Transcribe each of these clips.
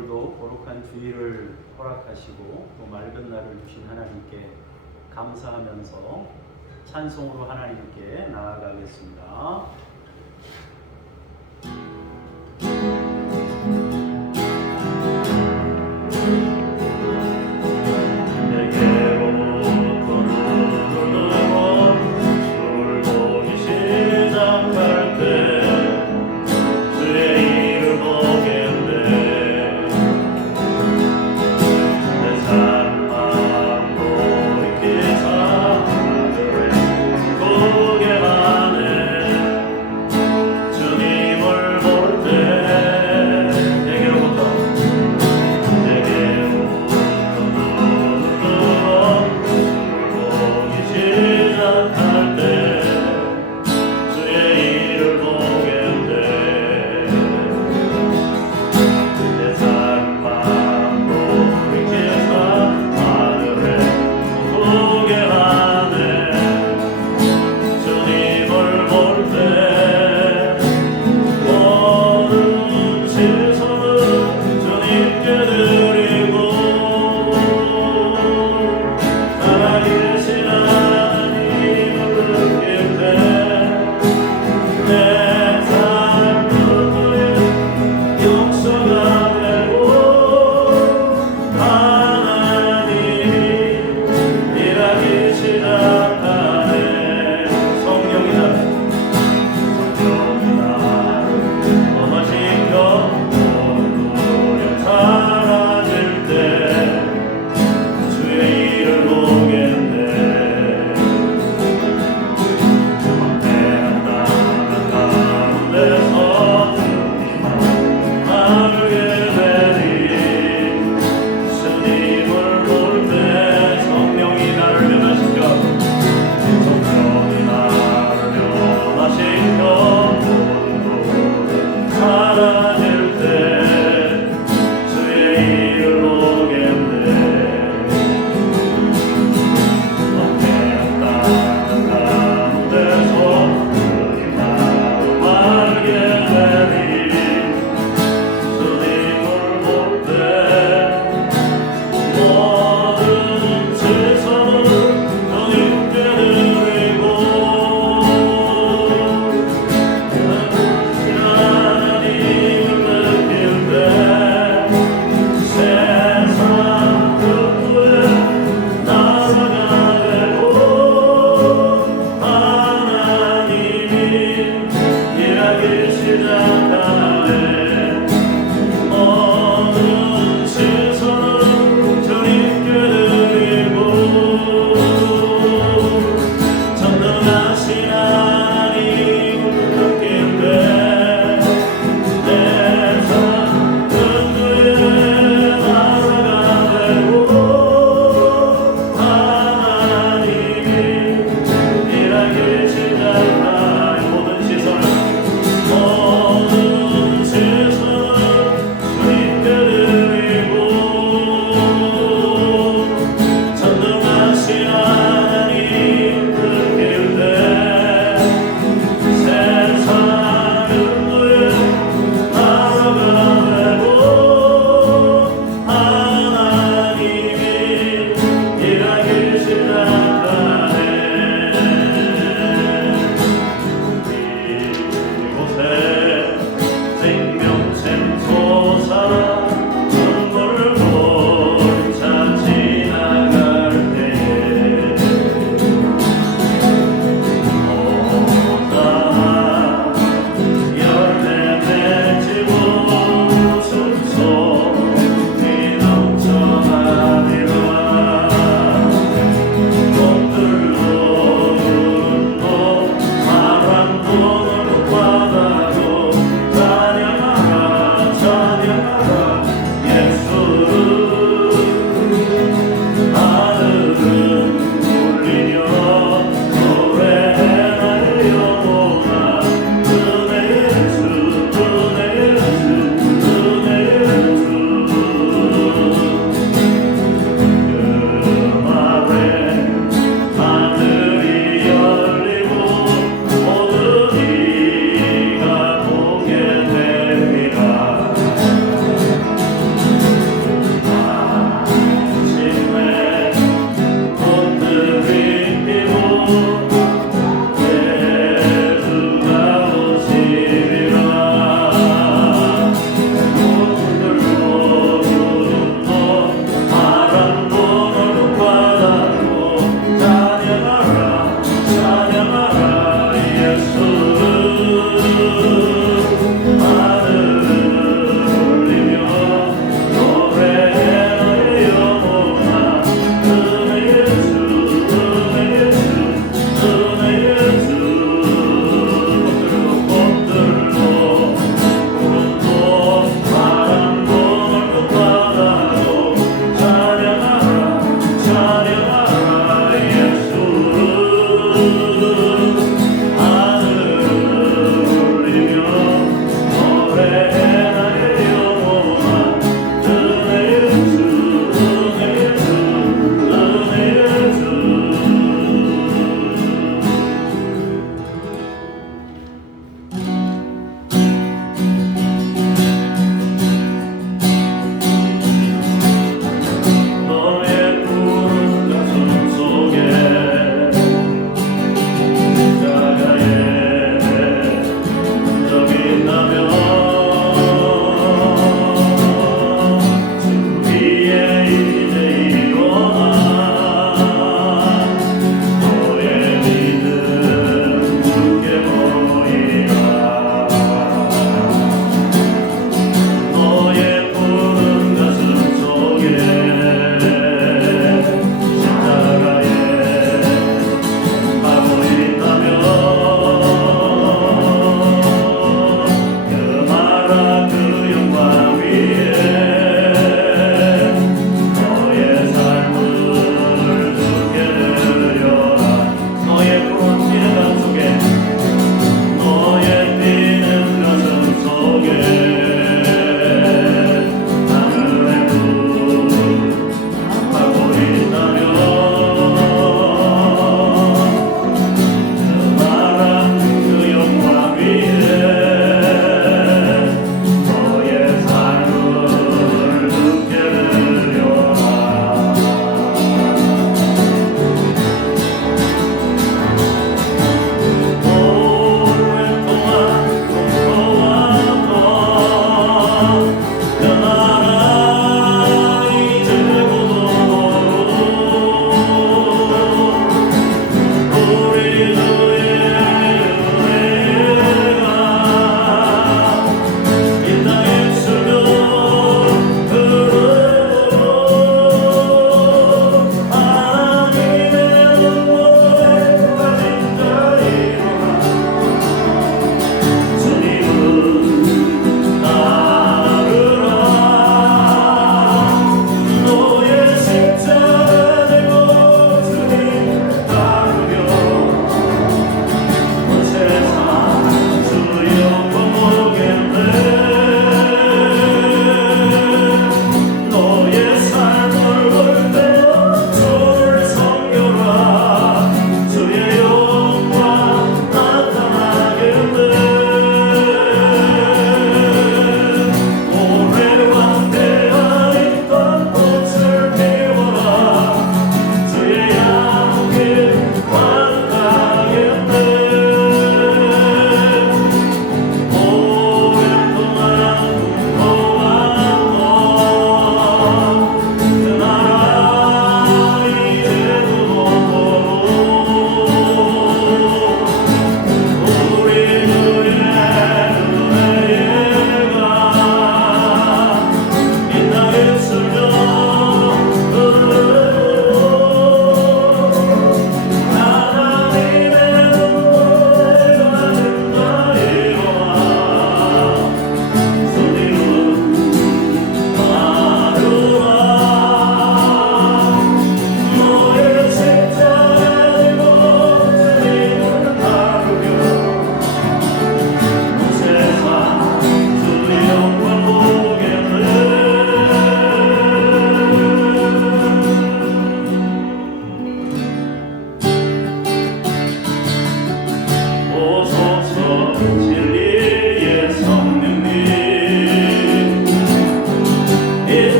오늘도 거룩한 주일을 허락하시고 또 맑은 날을 주신 하나님께 감사하면서 찬송으로 하나님께 나아가겠습니다.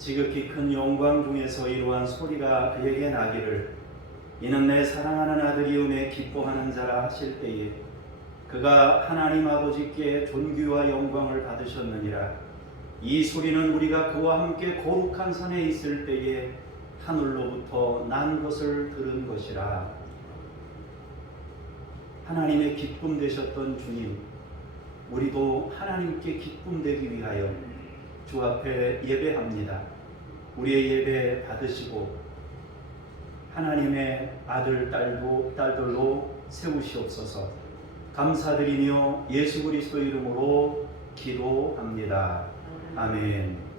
지극히 큰 영광 중에서 이러한 소리가 그에게 나기를 이는 내 사랑하는 아들이오매 기뻐하는 자라 하실 때에 그가 하나님 아버지께 존귀와 영광을 받으셨느니라. 이 소리는 우리가 그와 함께 거룩한 산에 있을 때에 하늘로부터 난 것을 들은 것이라. 하나님의 기쁨 되셨던 주님, 우리도 하나님께 기쁨 되기 위하여 주 앞에 예배합니다. 우리의 예배 받으시고 하나님의 아들, 딸들로 세우시옵소서. 감사드리며 예수 그리스도 이름으로 기도합니다. 아멘.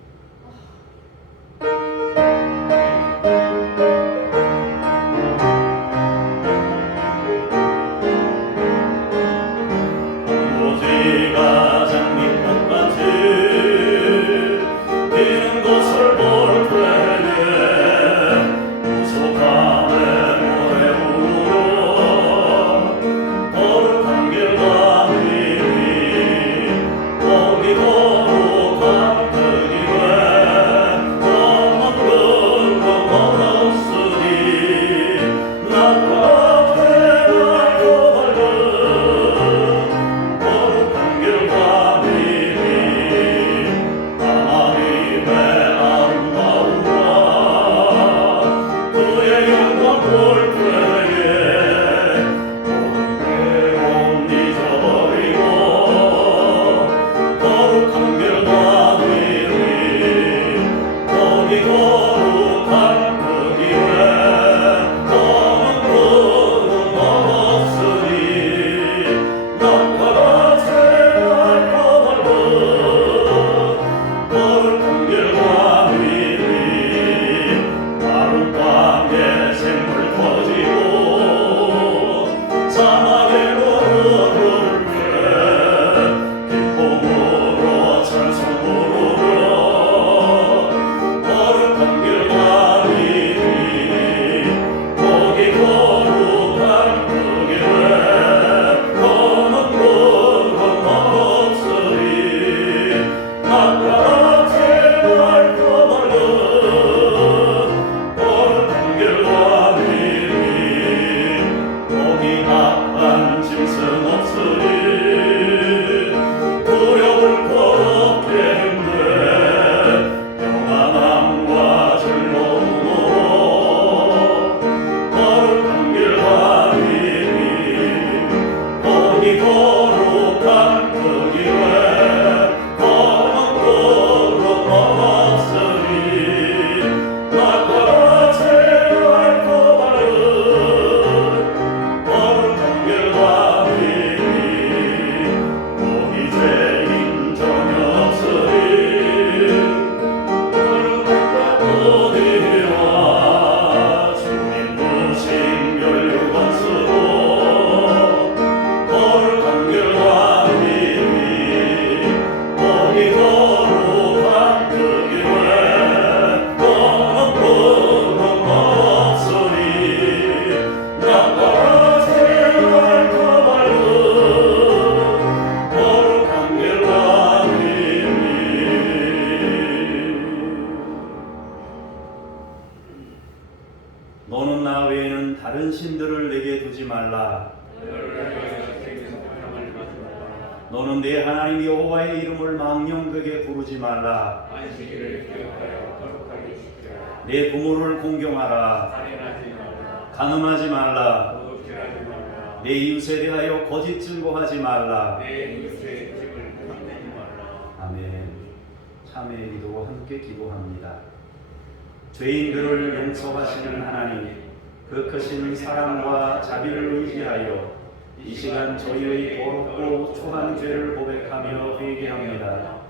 너는 나 외에는 다른 신들을 내게 두지 말라. 너는 내 하나님 여호와의 이름을 망령되게 부르지 말라. 내 부모를 공경하라. 간음하지 말라. 내 이웃에 대하여 거짓 증거하지 말라. 아멘. 참회의 기도 함께 기도합니다. 죄인들을 용서하시는 하나님, 그 크신 사랑과 자비를 의지하여 이 시간 저희의 더럽고 초한 죄를 고백하며 회개합니다.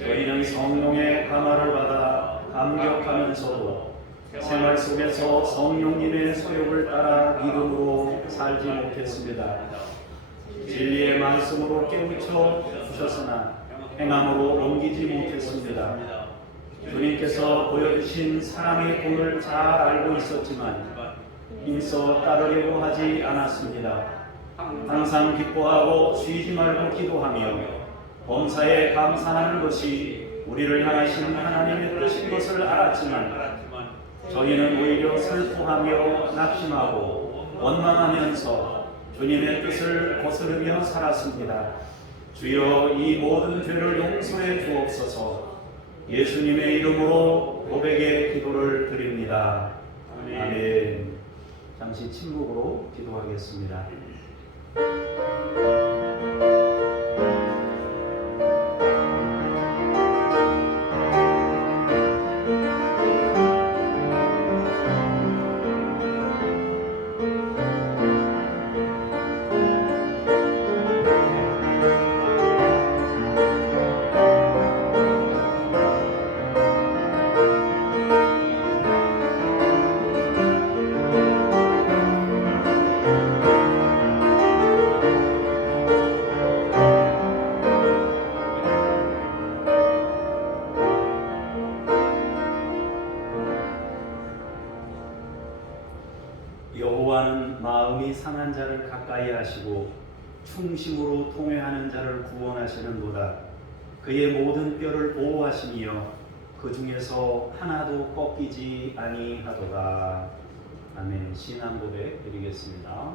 저희는 성령의 감화를 받아 감격하면서도 생활 속에서 성령님의 소욕을 따라 믿음으로 살지 못했습니다. 진리의 말씀으로 깨우쳐 주셨으나 행함으로 옮기지 못했습니다. 주님께서 보여주신 사랑의 꿈을 잘 알고 있었지만 힘써 따르려고 하지 않았습니다. 항상 기뻐하고 쉬지 말고 기도하며 범사에 감사하는 것이 우리를 향하신 하나님의 뜻인 것을 알았지만 저희는 오히려 슬퍼하며 낙심하고 원망하면서 주님의 뜻을 거스르며 살았습니다. 주여 이 모든 죄를 용서해 주옵소서. 예수님의 이름으로 고백의 기도를 드립니다. 아멘. 잠시 침묵으로 기도하겠습니다. 여호와는 마음이 상한 자를 가까이 하시고 충심으로 통회하는 자를 구원하시는도다. 그의 모든 뼈를 보호하시며 그 중에서 하나도 꺾이지 아니하도다. 아멘. 신앙 고백 드리겠습니다.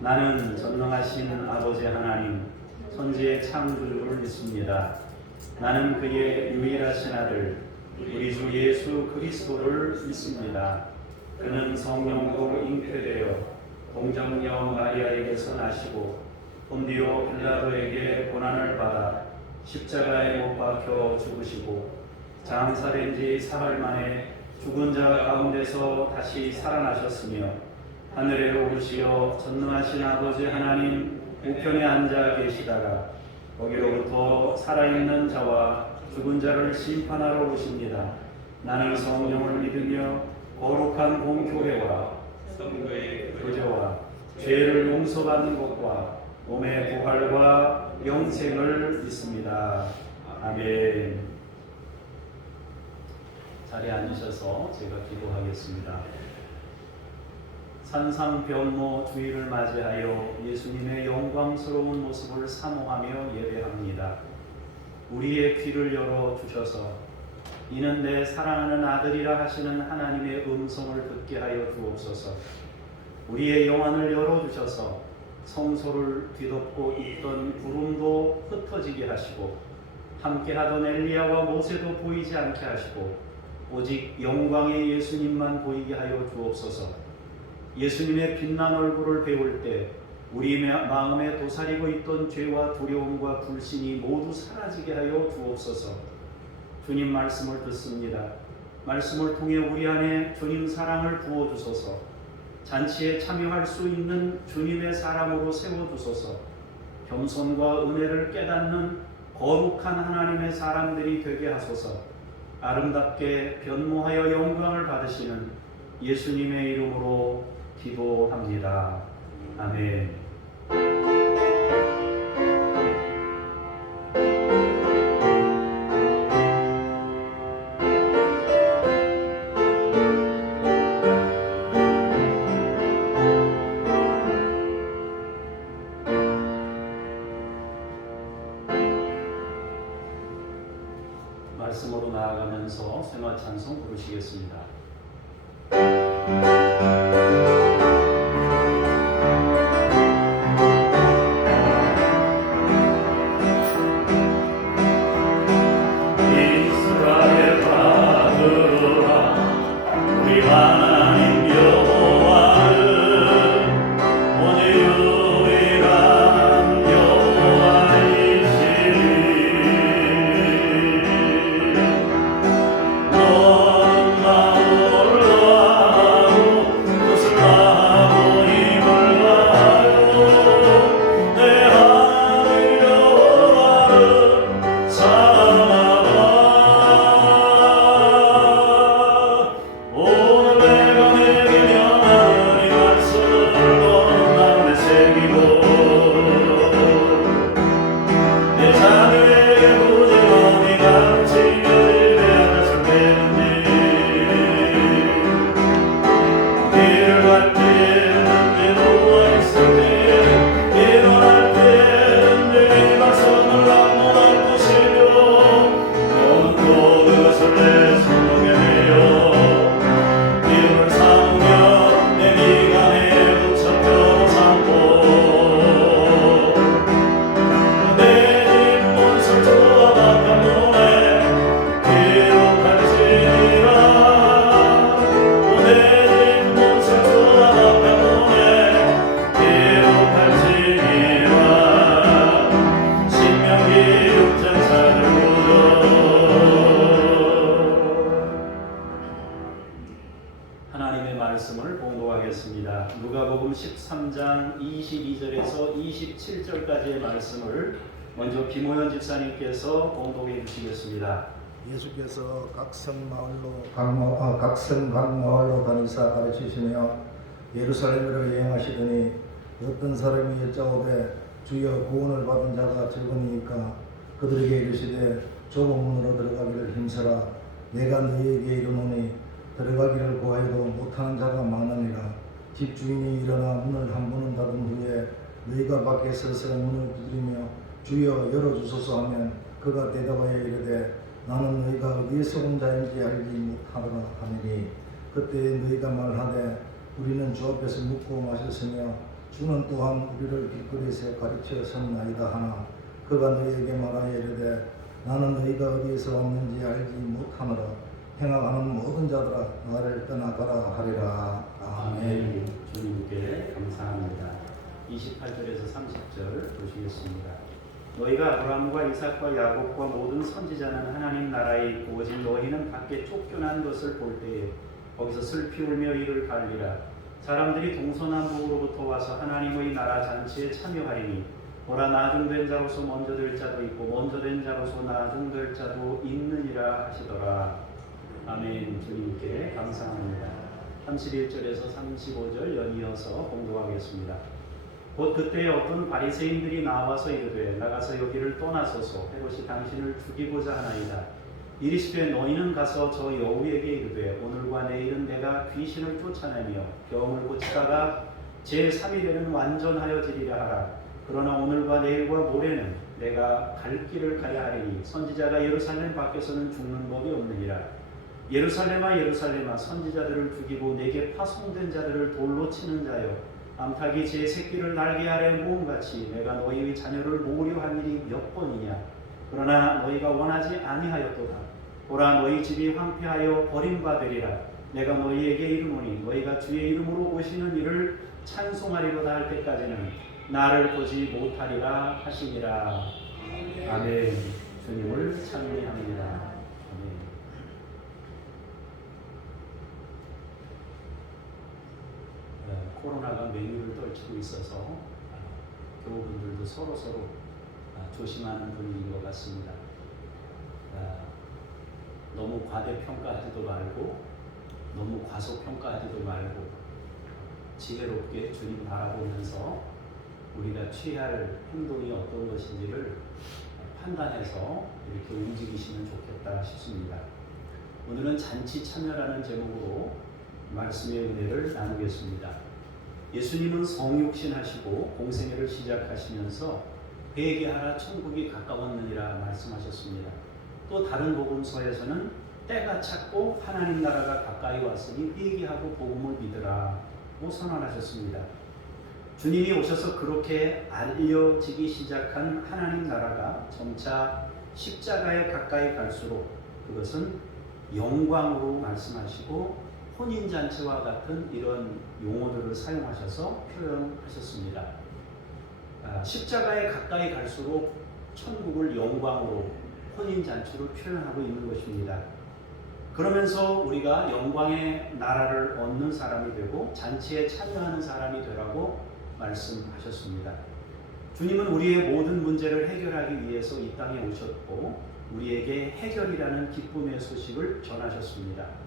나는 전능하신 아버지 하나님 천지의 창조주를 믿습니다. 나는 그의 유일하신 아들 우리 주 예수 그리스도를 믿습니다. 그는 성령으로 잉태되어 동정녀 마리아에게서 나시고 본디오 빌라도에게 고난을 받아 십자가에 못 박혀 죽으시고 장사된 지 사흘 만에 죽은 자 가운데서 다시 살아나셨으며 하늘에 오르시어 전능하신 아버지 하나님 우편에 앉아 계시다가 거기로부터 살아있는 자와 죽은 자를 심판하러 오십니다. 나는 성령을 믿으며 거룩한 공교회와 성도의 교제와 죄를 용서받는 것과 몸의 부활과 영생을 믿습니다. 아멘. 자리에 앉으셔서 제가 기도하겠습니다. 산상변모 주일을 맞이하여 예수님의 영광스러운 모습을 사모하며 예배합니다. 우리의 귀를 열어 주셔서 이는 내 사랑하는 아들이라 하시는 하나님의 음성을 듣게 하여 주옵소서. 우리의 영안을 열어주셔서 성소를 뒤덮고 있던 구름도 흩어지게 하시고 함께하던 엘리야와 모세도 보이지 않게 하시고 오직 영광의 예수님만 보이게 하여 주옵소서. 예수님의 빛난 얼굴을 배울 때 우리 마음에 도사리고 있던 죄와 두려움과 불신이 모두 사라지게 하여 주옵소서. 주님 말씀을 듣습니다. 말씀을 통해 우리 안에 주님 사랑을 부어주소서. 잔치에 참여할 수 있는 주님의 사람으로 세워주소서. 겸손과 은혜를 깨닫는 거룩한 하나님의 사람들이 되게 하소서. 아름답게 변모하여 영광을 받으시는 예수님의 이름으로 기도합니다. 아멘. 말씀으로 나아가면서 생활 찬송 부르시겠습니다. 이스라엘 받으라 우리 하나님 여호와는 오직 유일한 여호와이시니 넌 마음으로 그 3장 22절에서 27절까지의 말씀을 먼저 김호연 집사님께서 봉독해 주시겠습니다. 예수께서 각성 각 마을로 다니사 가르치시며 예루살렘으로 여행하시더니 어떤 사람이 여짜오되 주여 구원을 받은 자가 적으니까 그들에게 이르시되 좁은 문으로 들어가기를 힘쓰라. 내가 너희에게 이르노니 들어가기를 구하여도 못하는 자가 많으니라. 집주인이 일어나 문을 한 번은 닫은 후에 너희가 밖에 서서 문을 두드리며 주여 열어주소서 하면 그가 대답하여 이르되 나는 너희가 어디에서 온 자인지 알지 못하노라 하니니 그때 너희가 말하되 우리는 주 앞에서 묵고 마셨으며 주는 또한 우리를 길거리에서 가르쳐섰나이다 하나 그가 너희에게 말하여 이르되 나는 너희가 어디에서 왔는지 알지 못하노라. 행악하는 모든 자들아 나를 떠나가라 하리라. 아멘. 주님께 감사합니다. 28절에서 30절 보시겠습니다. 너희가 아브라함과 이삭과 야곱과 모든 선지자는 하나님 나라에 있고 오직 너희는 밖에 쫓겨난 것을 볼 때에 거기서 슬피 울며 이를 갈리라. 사람들이 동서남북으로부터 와서 하나님의 나라 잔치에 참여하리니 보라 나중된 자로서 먼저 될 자도 있고 먼저 된 자로서 나중될 자도 있느니라 하시더라. 아멘. 주님께 감사합니다. 31절에서 35절 연이어서 공독하겠습니다. 곧 그때 어떤 바리새인들이 나와서 이르되 나가서 여기를 떠나소서 헤롯이 당신을 죽이고자 하나이다. 이르시되 너희는 가서 저 여우에게 이르되 오늘과 내일은 내가 귀신을 쫓아내며 병을 고치다가 제3일에는 완전하여지리라 하라. 그러나 오늘과 내일과 모레는 내가 갈 길을 가야 하리니 선지자가 예루살렘 밖에서는 죽는 법이 없느니라. 예루살렘아 예루살렘아 선지자들을 죽이고 내게 파송된 자들을 돌로 치는 자여 암탉이 제 새끼를 날개 아래 모음같이 내가 너희의 자녀를 모으려 한 일이 몇 번이냐. 그러나 너희가 원하지 아니하였도다. 보라 너희 집이 황폐하여 버림받으리라. 내가 너희에게 이르노니 너희가 주의 이름으로 오시는 이를 찬송하리로다 할 때까지는 나를 보지 못하리라 하시니라. 아멘. 주님을 찬미합니다. 코로나가 맹위를 떨치고 있어서 교우분들도 서로 조심하는 분위기인 것 같습니다. 너무 과대평가하지도 말고 너무 과소평가하지도 말고 지혜롭게 주님 바라보면서 우리가 취할 행동이 어떤 것인지를 판단해서 이렇게 움직이시면 좋겠다 싶습니다. 오늘은 잔치 참여라는 제목으로 말씀의 은혜를 나누겠습니다. 예수님은 성육신 하시고 공생애를 시작하시면서 회개하라 천국이 가까웠느니라 말씀하셨습니다. 또 다른 복음서에서는 때가 찼고 하나님 나라가 가까이 왔으니 회개하고 복음을 믿으라고 선언하셨습니다. 주님이 오셔서 그렇게 알려지기 시작한 하나님 나라가 점차 십자가에 가까이 갈수록 그것은 영광으로 말씀하시고 혼인잔치와 같은 이런 용어들을 사용하셔서 표현하셨습니다. 십자가에 가까이 갈수록 천국을 영광으로 혼인잔치로 표현하고 있는 것입니다. 그러면서 우리가 영광의 나라를 얻는 사람이 되고 잔치에 참여하는 사람이 되라고 말씀하셨습니다. 주님은 우리의 모든 문제를 해결하기 위해서 이 땅에 오셨고 우리에게 해결이라는 기쁨의 소식을 전하셨습니다.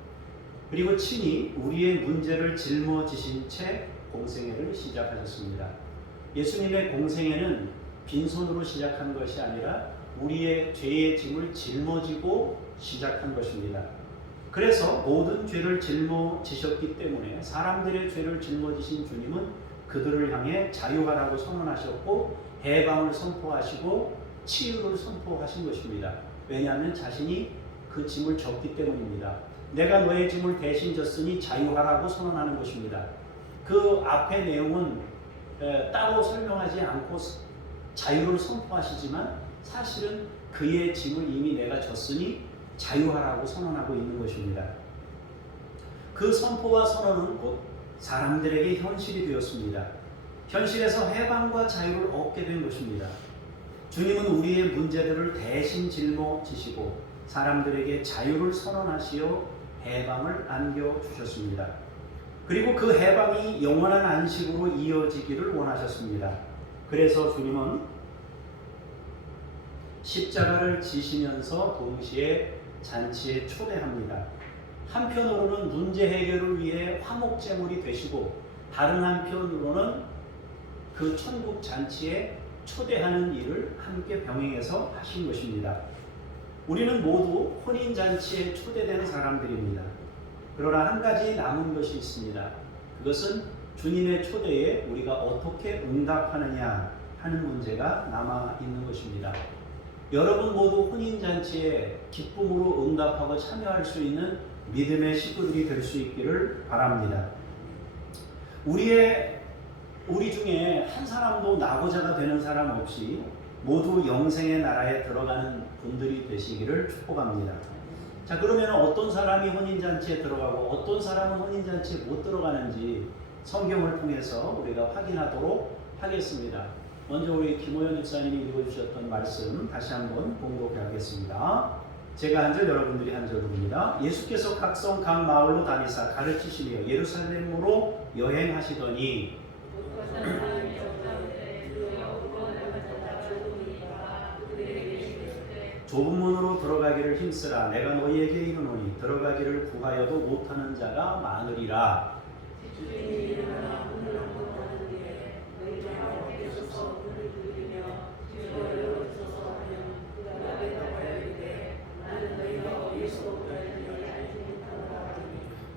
그리고 친히 우리의 문제를 짊어지신 채 공생애를 시작하셨습니다. 예수님의 공생애는 빈손으로 시작한 것이 아니라 우리의 죄의 짐을 짊어지고 시작한 것입니다. 그래서 모든 죄를 짊어지셨기 때문에 사람들의 죄를 짊어지신 주님은 그들을 향해 자유하라고 선언하셨고 해방을 선포하시고 치유를 선포하신 것입니다. 왜냐하면 자신이 그 짐을 졌기 때문입니다. 내가 너의 짐을 대신 졌으니 자유하라고 선언하는 것입니다. 그 앞의 내용은 따로 설명하지 않고 자유를 선포하시지만 사실은 그의 짐을 이미 내가 졌으니 자유하라고 선언하고 있는 것입니다. 그 선포와 선언은 곧 사람들에게 현실이 되었습니다. 현실에서 해방과 자유를 얻게 된 것입니다. 주님은 우리의 문제들을 대신 짊어지시고 사람들에게 자유를 선언하시어 해방을 안겨주셨습니다. 그리고 그 해방이 영원한 안식으로 이어지기를 원하셨습니다. 그래서 주님은 십자가를 지시면서 동시에 잔치에 초대합니다. 한편으로는 문제 해결을 위해 화목제물이 되시고 다른 한편으로는 그 천국 잔치에 초대하는 일을 함께 병행해서 하신 것입니다. 우리는 모두 혼인잔치에 초대된 사람들입니다. 그러나 한 가지 남은 것이 있습니다. 그것은 주님의 초대에 우리가 어떻게 응답하느냐 하는 문제가 남아 있는 것입니다. 여러분 모두 혼인잔치에 기쁨으로 응답하고 참여할 수 있는 믿음의 식구들이 될 수 있기를 바랍니다. 우리 중에 한 사람도 낙오자가 되는 사람 없이 모두 영생의 나라에 들어가는 분들이 되시기를 축복합니다. 자, 그러면 어떤 사람이 혼인잔치에 들어가고 어떤 사람은 혼인잔치에 못 들어가는지 성경을 통해서 우리가 확인하도록 하겠습니다. 먼저 우리 김호연 목사님이 읽어주셨던 말씀 다시 한번 공독해 하겠습니다. 제가 한 절, 여러분들이 한 절입니다. 예수께서 각성 각 마을로 다니사 가르치시며 예루살렘으로 여행하시더니 좁은 문으로 들어가기를 힘쓰라. 내가 너희에게 이르노니 들어가기를 구하여도 못하는 자가 많으리라.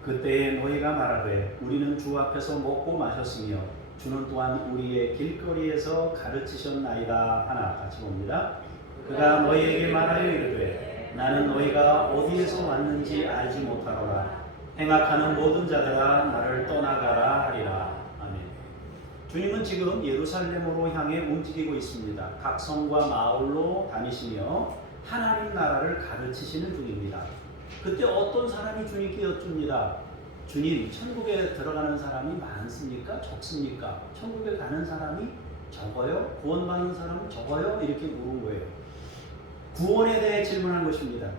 그때에 너희가 말하되 우리는 주 앞에서 먹고 마셨으며 주는 또한 우리의 길거리에서 가르치셨나이다 하나. 같이 봅니다. 그가 너희에게 말하여 이르되 나는 너희가 어디에서 왔는지 알지 못하노라. 행악하는 모든 자들아 나를 떠나가라 하리라. 아멘. 주님은 지금 예루살렘으로 향해 움직이고 있습니다. 각 성과 마을로 다니시며 하나님 나라를 가르치시는 중입니다. 그때 어떤 사람이 주님께 여쭙니다. 주님, 천국에 들어가는 사람이 많습니까? 적습니까? 천국에 가는 사람이 적어요? 구원받는 사람은 적어요? 이렇게 물은 거예요. 구원에 대해 질문한 것입니다.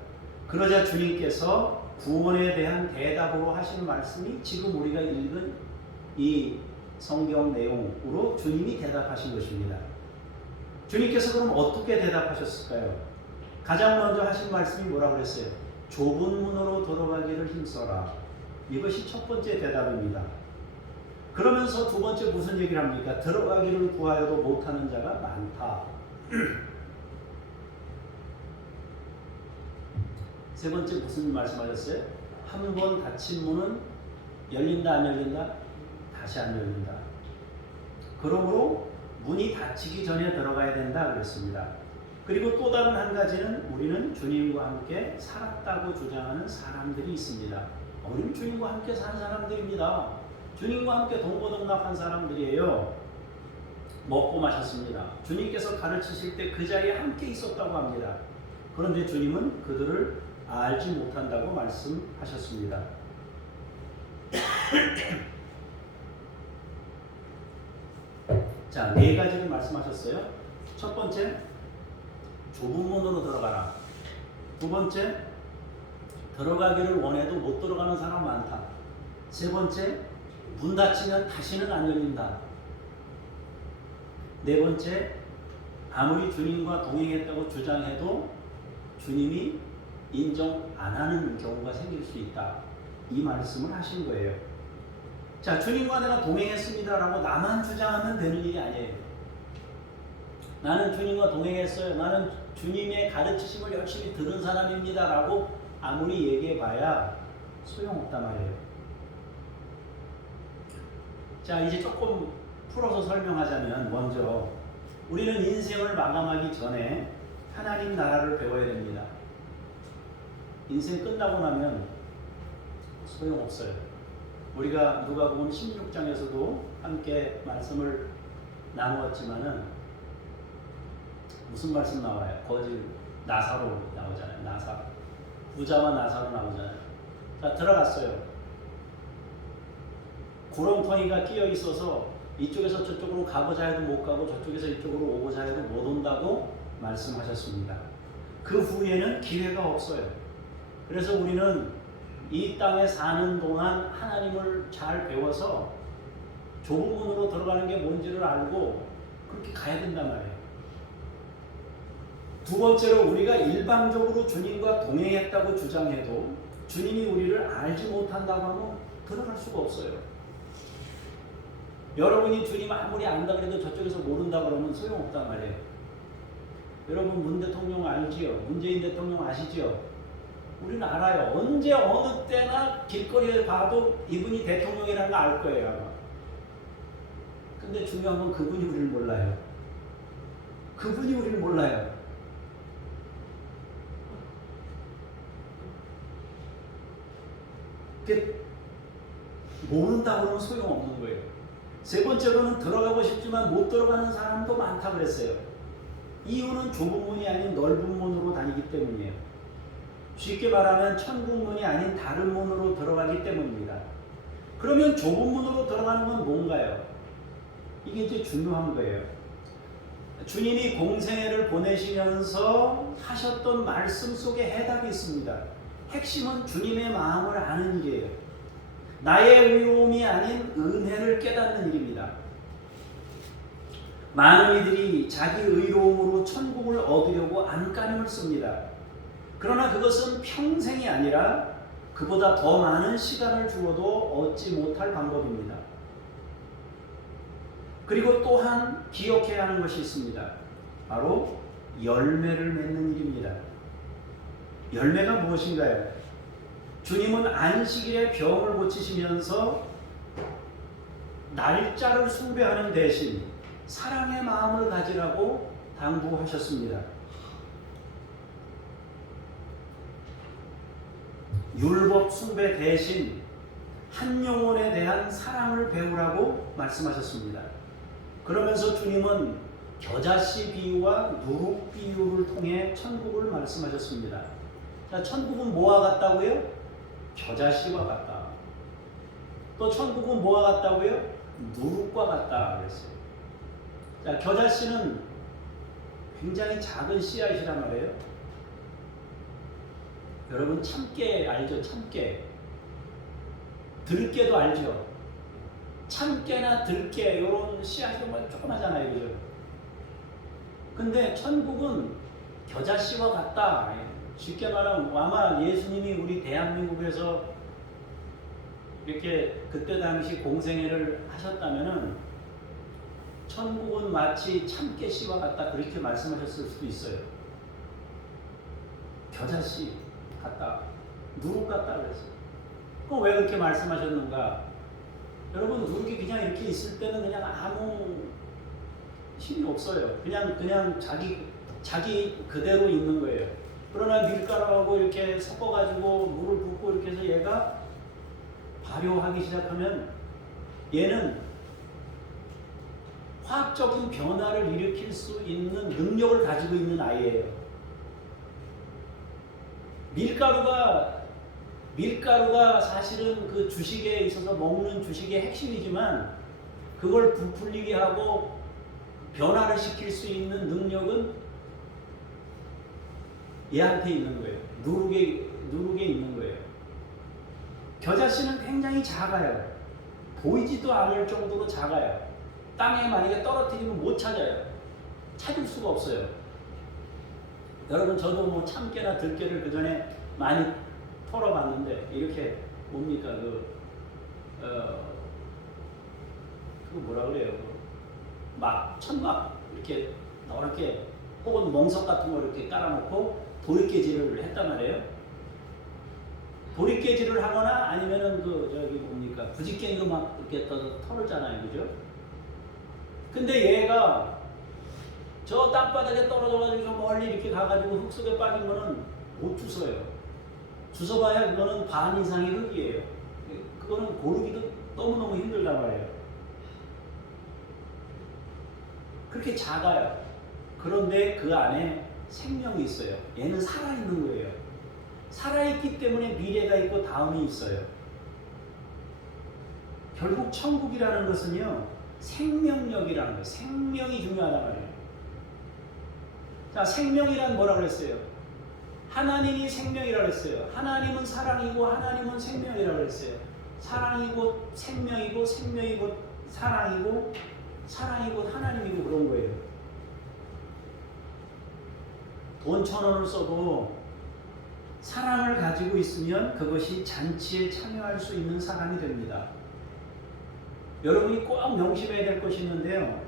그러자 주님께서 구원에 대한 대답으로 하신 말씀이 지금 우리가 읽은 이 성경 내용으로 주님이 대답하신 것입니다. 주님께서 그럼 어떻게 대답하셨을까요? 가장 먼저 하신 말씀이 뭐라고 그랬어요? 좁은 문으로 들어가기를 힘써라. 이것이 첫 번째 대답입니다. 그러면서 두 번째 무슨 얘기를 합니까? 들어가기를 구하여도 못하는 자가 많다. 세 번째 무슨 말씀하셨어요? 한 번 닫힌 문은 열린다 안 열린다? 다시 안 열린다. 그러므로 문이 닫히기 전에 들어가야 된다 그랬습니다. 그리고 또 다른 한 가지는 우리는 주님과 함께 살았다고 주장하는 사람들이 있습니다. 우리는 주님과 함께 산 사람들입니다. 주님과 함께 동고동락한 사람들이에요. 먹고 마셨습니다. 주님께서 가르치실 때 그 자리에 함께 있었다고 합니다. 그런데 주님은 그들을 알지 못한다고 말씀하셨습니다. 자, 네 가지를 말씀하셨어요. 첫 번째, 좁은 문으로 들어가라. 두 번째, 들어가기를 원해도 못 들어가는 사람 많다. 세 번째, 문 닫히면 다시는 안 열린다. 네 번째, 아무리 주님과 동행했다고 주장해도 주님이 인정 안 하는 경우가 생길 수 있다. 이 말씀을 하신 거예요. 자, 주님과 내가 동행했습니다라고 나만 주장하면 되는 일이 아니에요. 나는 주님과 동행했어요. 나는 주님의 가르치심을 열심히 들은 사람입니다라고 아무리 얘기해봐야 소용없단 말이에요. 자, 이제 조금 풀어서 설명하자면 먼저 우리는 인생을 마감하기 전에 하나님 나라를 배워야 됩니다. 인생 끝나고 나면 소용없어요. 우리가 누가복음 16장에서도 함께 말씀을 나누었지만은 무슨 말씀 나와요? 거짓 나사로 나오잖아요. 나사로. 부자와 나사로 나오잖아요. 자, 들어갔어요. 구렁텅이가 끼어 있어서 이쪽에서 저쪽으로 가고자 해도 못 가고 저쪽에서 이쪽으로 오고자 해도 못 온다고 말씀하셨습니다. 그 후에는 기회가 없어요. 그래서 우리는 이 땅에 사는 동안 하나님을 잘 배워서 좁은 문으로 들어가는 게 뭔지를 알고 그렇게 가야 된단 말이에요. 두 번째로 우리가 일방적으로 주님과 동행했다고 주장해도 주님이 우리를 알지 못한다고 하면 들어갈 수가 없어요. 여러분이 주님 아무리 안다 그래도 저쪽에서 모른다 그러면 소용없단 말이에요. 여러분 문 대통령 알지요? 문재인 대통령 아시죠? 우리는 알아요. 언제 어느 때나 길거리에 봐도 이분이 대통령이라는 거 알 거예요 아마. 근데 중요한 건 그분이 우리를 몰라요. 그분이 우리를 몰라요. 모른다 그러면 소용없는 거예요. 세 번째로는 들어가고 싶지만 못 들어가는 사람도 많다 그랬어요. 이유는 좁은 문이 아닌 넓은 문으로 다니기 때문이에요. 쉽게 말하면 천국 문이 아닌 다른 문으로 들어가기 때문입니다. 그러면 좁은 문으로 들어가는 건 뭔가요? 이게 이제 중요한 거예요. 주님이 공생애를 보내시면서 하셨던 말씀 속에 해답이 있습니다. 핵심은 주님의 마음을 아는 일이에요. 나의 의로움이 아닌 은혜를 깨닫는 일입니다. 많은 이들이 자기 의로움으로 천국을 얻으려고 안간힘을 씁니다. 그러나 그것은 평생이 아니라 그보다 더 많은 시간을 주어도 얻지 못할 방법입니다. 그리고 또한 기억해야 하는 것이 있습니다. 바로 열매를 맺는 일입니다. 열매가 무엇인가요? 주님은 안식일에 병을 고치시면서 날짜를 숭배하는 대신 사랑의 마음을 가지라고 당부하셨습니다. 율법 숭배 대신 한 영혼에 대한 사랑을 배우라고 말씀하셨습니다. 그러면서 주님은 겨자씨 비유와 누룩 비유를 통해 천국을 말씀하셨습니다. 자, 천국은 뭐와 같다고요? 겨자씨와 같다. 또 천국은 뭐와 같다고요? 누룩과 같다 그랬어요. 자, 겨자씨는 굉장히 작은 씨앗이란 말이에요. 여러분 참깨 알죠? 참깨. 들깨도 알죠? 참깨나 들깨 이런 씨앗이 정말 조그마잖아요, 그죠? 근데 천국은 겨자씨와 같다. 쉽게 말하면 아마 예수님이 우리 대한민국에서 이렇게 그때 당시 공생애를 하셨다면은 천국은 마치 참깨씨와 같다 그렇게 말씀하셨을 수도 있어요. 겨자씨 같다, 누룩 같다 그랬어요. 그럼 왜 그렇게 말씀하셨는가? 여러분 누룩이 그냥 이렇게 있을 때는 그냥 아무 힘이 없어요. 그냥 자기 그대로 있는 거예요. 그러나 밀가루하고 이렇게 섞어가지고 물을 붓고 이렇게 해서 얘가 발효하기 시작하면 얘는 화학적인 변화를 일으킬 수 있는 능력을 가지고 있는 아이예요. 밀가루가 사실은 그 주식에 있어서 먹는 주식의 핵심이지만 그걸 부풀리게 하고 변화를 시킬 수 있는 능력은 얘한테 있는 거예요. 누룩에 있는 거예요. 겨자씨는 굉장히 작아요. 보이지도 않을 정도로 작아요. 땅에 만약에 떨어뜨리면 못 찾아요. 찾을 수가 없어요. 여러분 저도 뭐 참깨나 들깨를 그 전에 많이 털어봤는데 이렇게 뭡니까 그거 뭐라 그래요? 천막 이렇게 노랗게 혹은 멍석 같은 거 이렇게 깔아놓고 도리깨질을 했단 말이에요. 도리깨질을 하거나 아니면은 부직갱이로 막 이렇게 털잖아요, 그죠? 근데 얘가 저 땅바닥에 떨어져가지고 저 멀리 이렇게 가가지고 흙 속에 빠진 거는 못 주워요. 주워봐야 그거는 반 이상의 흙이에요. 그거는 고르기도 너무너무 힘들단 말이에요. 그렇게 작아요. 그런데 그 안에 생명이 있어요. 얘는 살아있는 거예요. 살아있기 때문에 미래가 있고 다음이 있어요. 결국 천국이라는 것은요, 생명력이라는 거예요. 생명이 중요하단 말이에요. 자, 생명이란 뭐라 그랬어요? 하나님이 생명이라고 했어요. 하나님은 사랑이고 하나님은 생명이라고 했어요. 사랑이고 생명이고 생명이고 사랑이고 사랑이고 하나님이고 그런 거예요. 돈 1,000원을 써도 사랑을 가지고 있으면 그것이 잔치에 참여할 수 있는 사람이 됩니다. 여러분이 꼭 명심해야 될 것이 있는데요.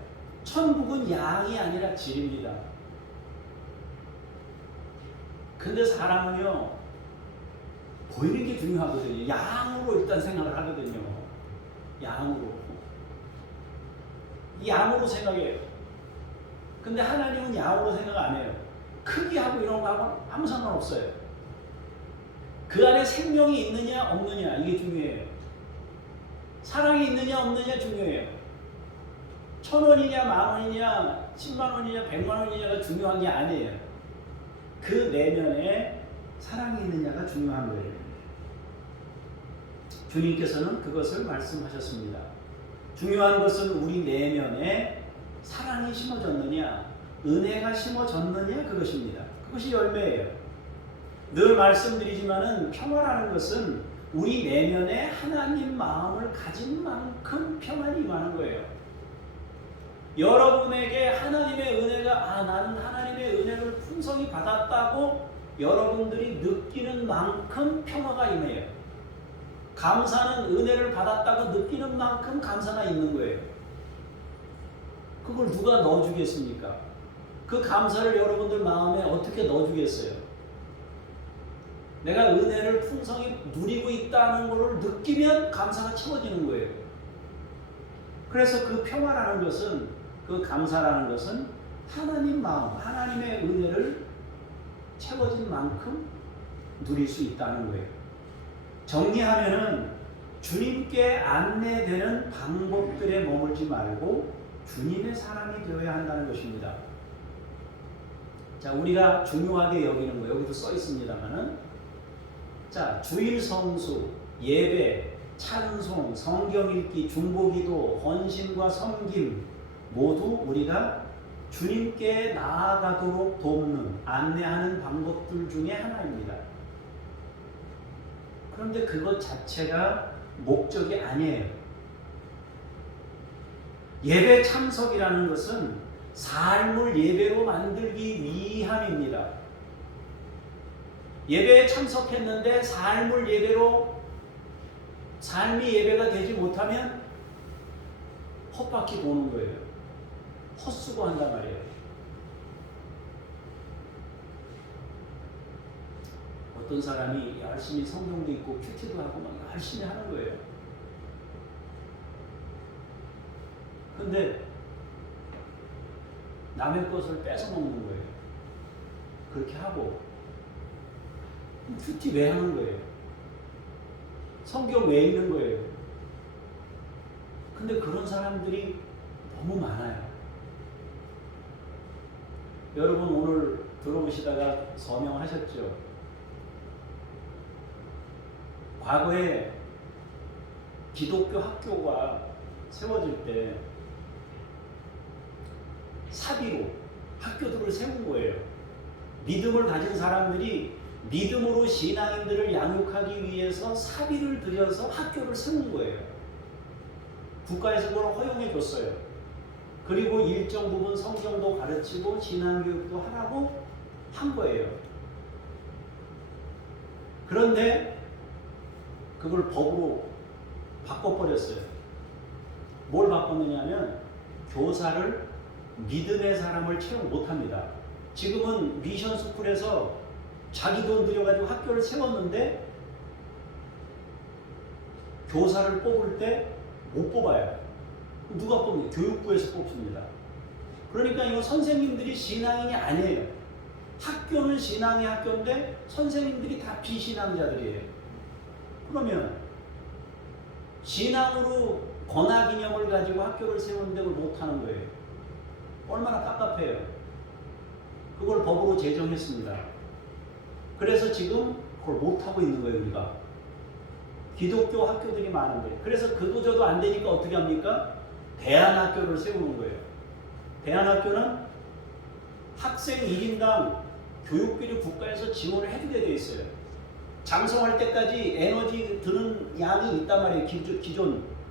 천국은 양이 아니라 질입니다. 근데 사람은요, 보이는 게 중요하거든요. 양으로 일단 생각을 하거든요. 양으로 생각해요. 근데 하나님은 양으로 생각 안 해요. 크기하고 이런 거하고 아무 상관없어요. 그 안에 생명이 있느냐 없느냐 이게 중요해요. 사랑이 있느냐 없느냐 중요해요. 1,000원이냐 10,000원이냐 100,000원이냐 100,000원이냐가 중요한 게 아니에요. 그 내면에 사랑이 있느냐가 중요한 거예요. 주님께서는 그것을 말씀하셨습니다. 중요한 것은 우리 내면에 사랑이 심어졌느냐, 은혜가 심어졌느냐 그것입니다. 그것이 열매예요. 늘 말씀드리지만은 평화라는 것은 우리 내면에 하나님 마음을 가진 만큼 평안이 임하는 거예요. 여러분에게 하나님의 은혜가 나는 하나님의 은혜를 풍성히 받았다고 여러분들이 느끼는 만큼 평화가 임해요. 감사는 은혜를 받았다고 느끼는 만큼 감사가 있는 거예요. 그걸 누가 넣어주겠습니까? 그 감사를 여러분들 마음에 어떻게 넣어주겠어요? 내가 은혜를 풍성히 누리고 있다는 것을 느끼면 감사가 채워지는 거예요. 그래서 그 평화라는 것은, 그 감사라는 것은 하나님 마음, 하나님의 은혜를 채워진 만큼 누릴 수 있다는 거예요. 정리하면은 주님께 안내되는 방법들에 머물지 말고 주님의 사람이 되어야 한다는 것입니다. 자, 우리가 중요하게 여기는 거 여기도 써 있습니다만은, 자, 주일 성수, 예배, 찬송, 성경 읽기, 중보기도, 헌신과 섬김 모두 우리가 주님께 나아가도록 돕는, 안내하는 방법들 중에 하나입니다. 그런데 그것 자체가 목적이 아니에요. 예배 참석이라는 것은 삶을 예배로 만들기 위함입니다. 예배에 참석했는데 삶을 예배로, 삶이 예배가 되지 못하면 헛바퀴 도는 거예요. 헛수고 한단 말이에요. 어떤 사람이 열심히 성경도 읽고 큐티도 하고 막 열심히 하는 거예요. 근데 남의 것을 뺏어 먹는 거예요. 그렇게 하고 큐티 왜 하는 거예요? 성경 왜 읽는 거예요? 근데 그런 사람들이 너무 많아요. 여러분 오늘 들어오시다가 서명하셨죠? 과거에 기독교 학교가 세워질 때 사비로 학교들을 세운 거예요. 믿음을 가진 사람들이 믿음으로 신앙인들을 양육하기 위해서 사비를 들여서 학교를 세운 거예요. 국가에서 그걸 허용해 줬어요. 그리고 일정 부분 성경도 가르치고 신앙교육도 하라고 한 거예요. 그런데 그걸 법으로 바꿔버렸어요. 뭘 바꿨느냐면 교사를 믿음의 사람을 채용 못합니다. 지금은 미션 스쿨에서 자기 돈 들여가지고 학교를 세웠는데 교사를 뽑을 때 못 뽑아요. 누가 뽑냐? 교육부에서 뽑습니다. 그러니까 이거 선생님들이 신앙인이 아니에요. 학교는 신앙의 학교인데 선생님들이 다 비신앙자들이에요. 그러면 신앙으로 권하기념을 가지고 학교를 세우는데 그걸 못하는 거예요. 얼마나 깝깝해요. 그걸 법으로 제정했습니다. 그래서 지금 그걸 못하고 있는 거예요, 우리가. 기독교 학교들이 많은데. 그래서 그도저도 안 되니까 어떻게 합니까? 대안학교를 세우는 거예요. 대안학교는 학생 1인당 교육비를 국가에서 지원을 해주게 돼 있어요. 장성할 때까지 에너지 드는 양이 있단 말이에요.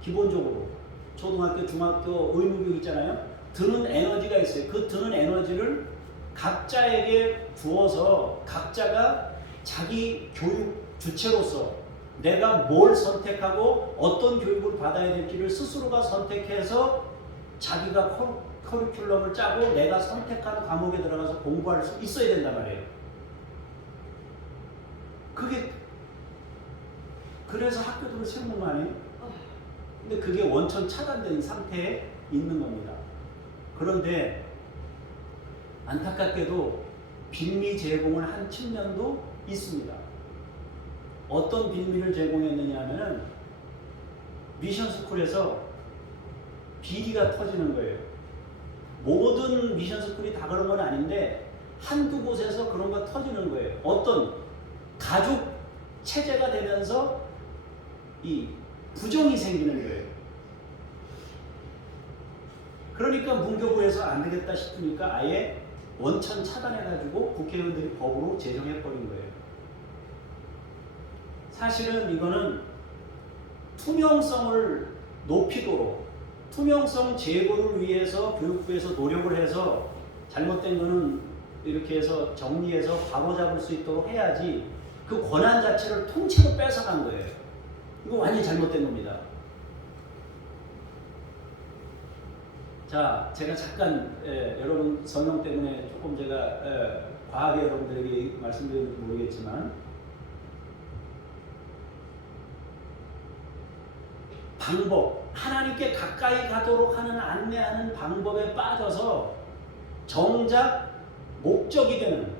기본적으로 초등학교, 중학교 의무교육 있잖아요. 드는 에너지가 있어요. 그 드는 에너지를 각자에게 주어서 각자가 자기 교육 주체로서 내가 뭘 선택하고 어떤 교육을 받아야 될지를 스스로가 선택해서 자기가 커리큘럼을 짜고 내가 선택한 과목에 들어가서 공부할 수 있어야 된단 말이에요. 그래서 학교들을 세우는 거 아니에요? 근데 그게 원천 차단된 상태에 있는 겁니다. 그런데 안타깝게도 빌미 제공을 한 측면도 있습니다. 어떤 빌미를 제공했느냐 하면은 미션스쿨에서 비리가 터지는 거예요. 모든 미션스쿨이 다 그런 건 아닌데 한두 곳에서 그런 거 터지는 거예요. 어떤 가족 체제가 되면서 이 부정이 생기는 거예요. 그러니까 문교부에서 안 되겠다 싶으니까 아예 원천 차단해가지고 국회의원들이 법으로 제정해버린 거예요. 사실은 이거는 투명성을 높이도록 투명성 제고를 위해서 교육부에서 노력을 해서 잘못된 거는 이렇게 해서 정리해서 바로잡을 수 있도록 해야지 그 권한 자체를 통째로 뺏어간 거예요. 이거 완전히 잘못된 겁니다. 자, 제가 잠깐 여러분 성령 때문에 조금 제가 과하게 여러분들에게 말씀드리는지 모르겠지만 방법, 하나님께 가까이 가도록 하는 안내하는 방법에 빠져서 정작 목적이 되는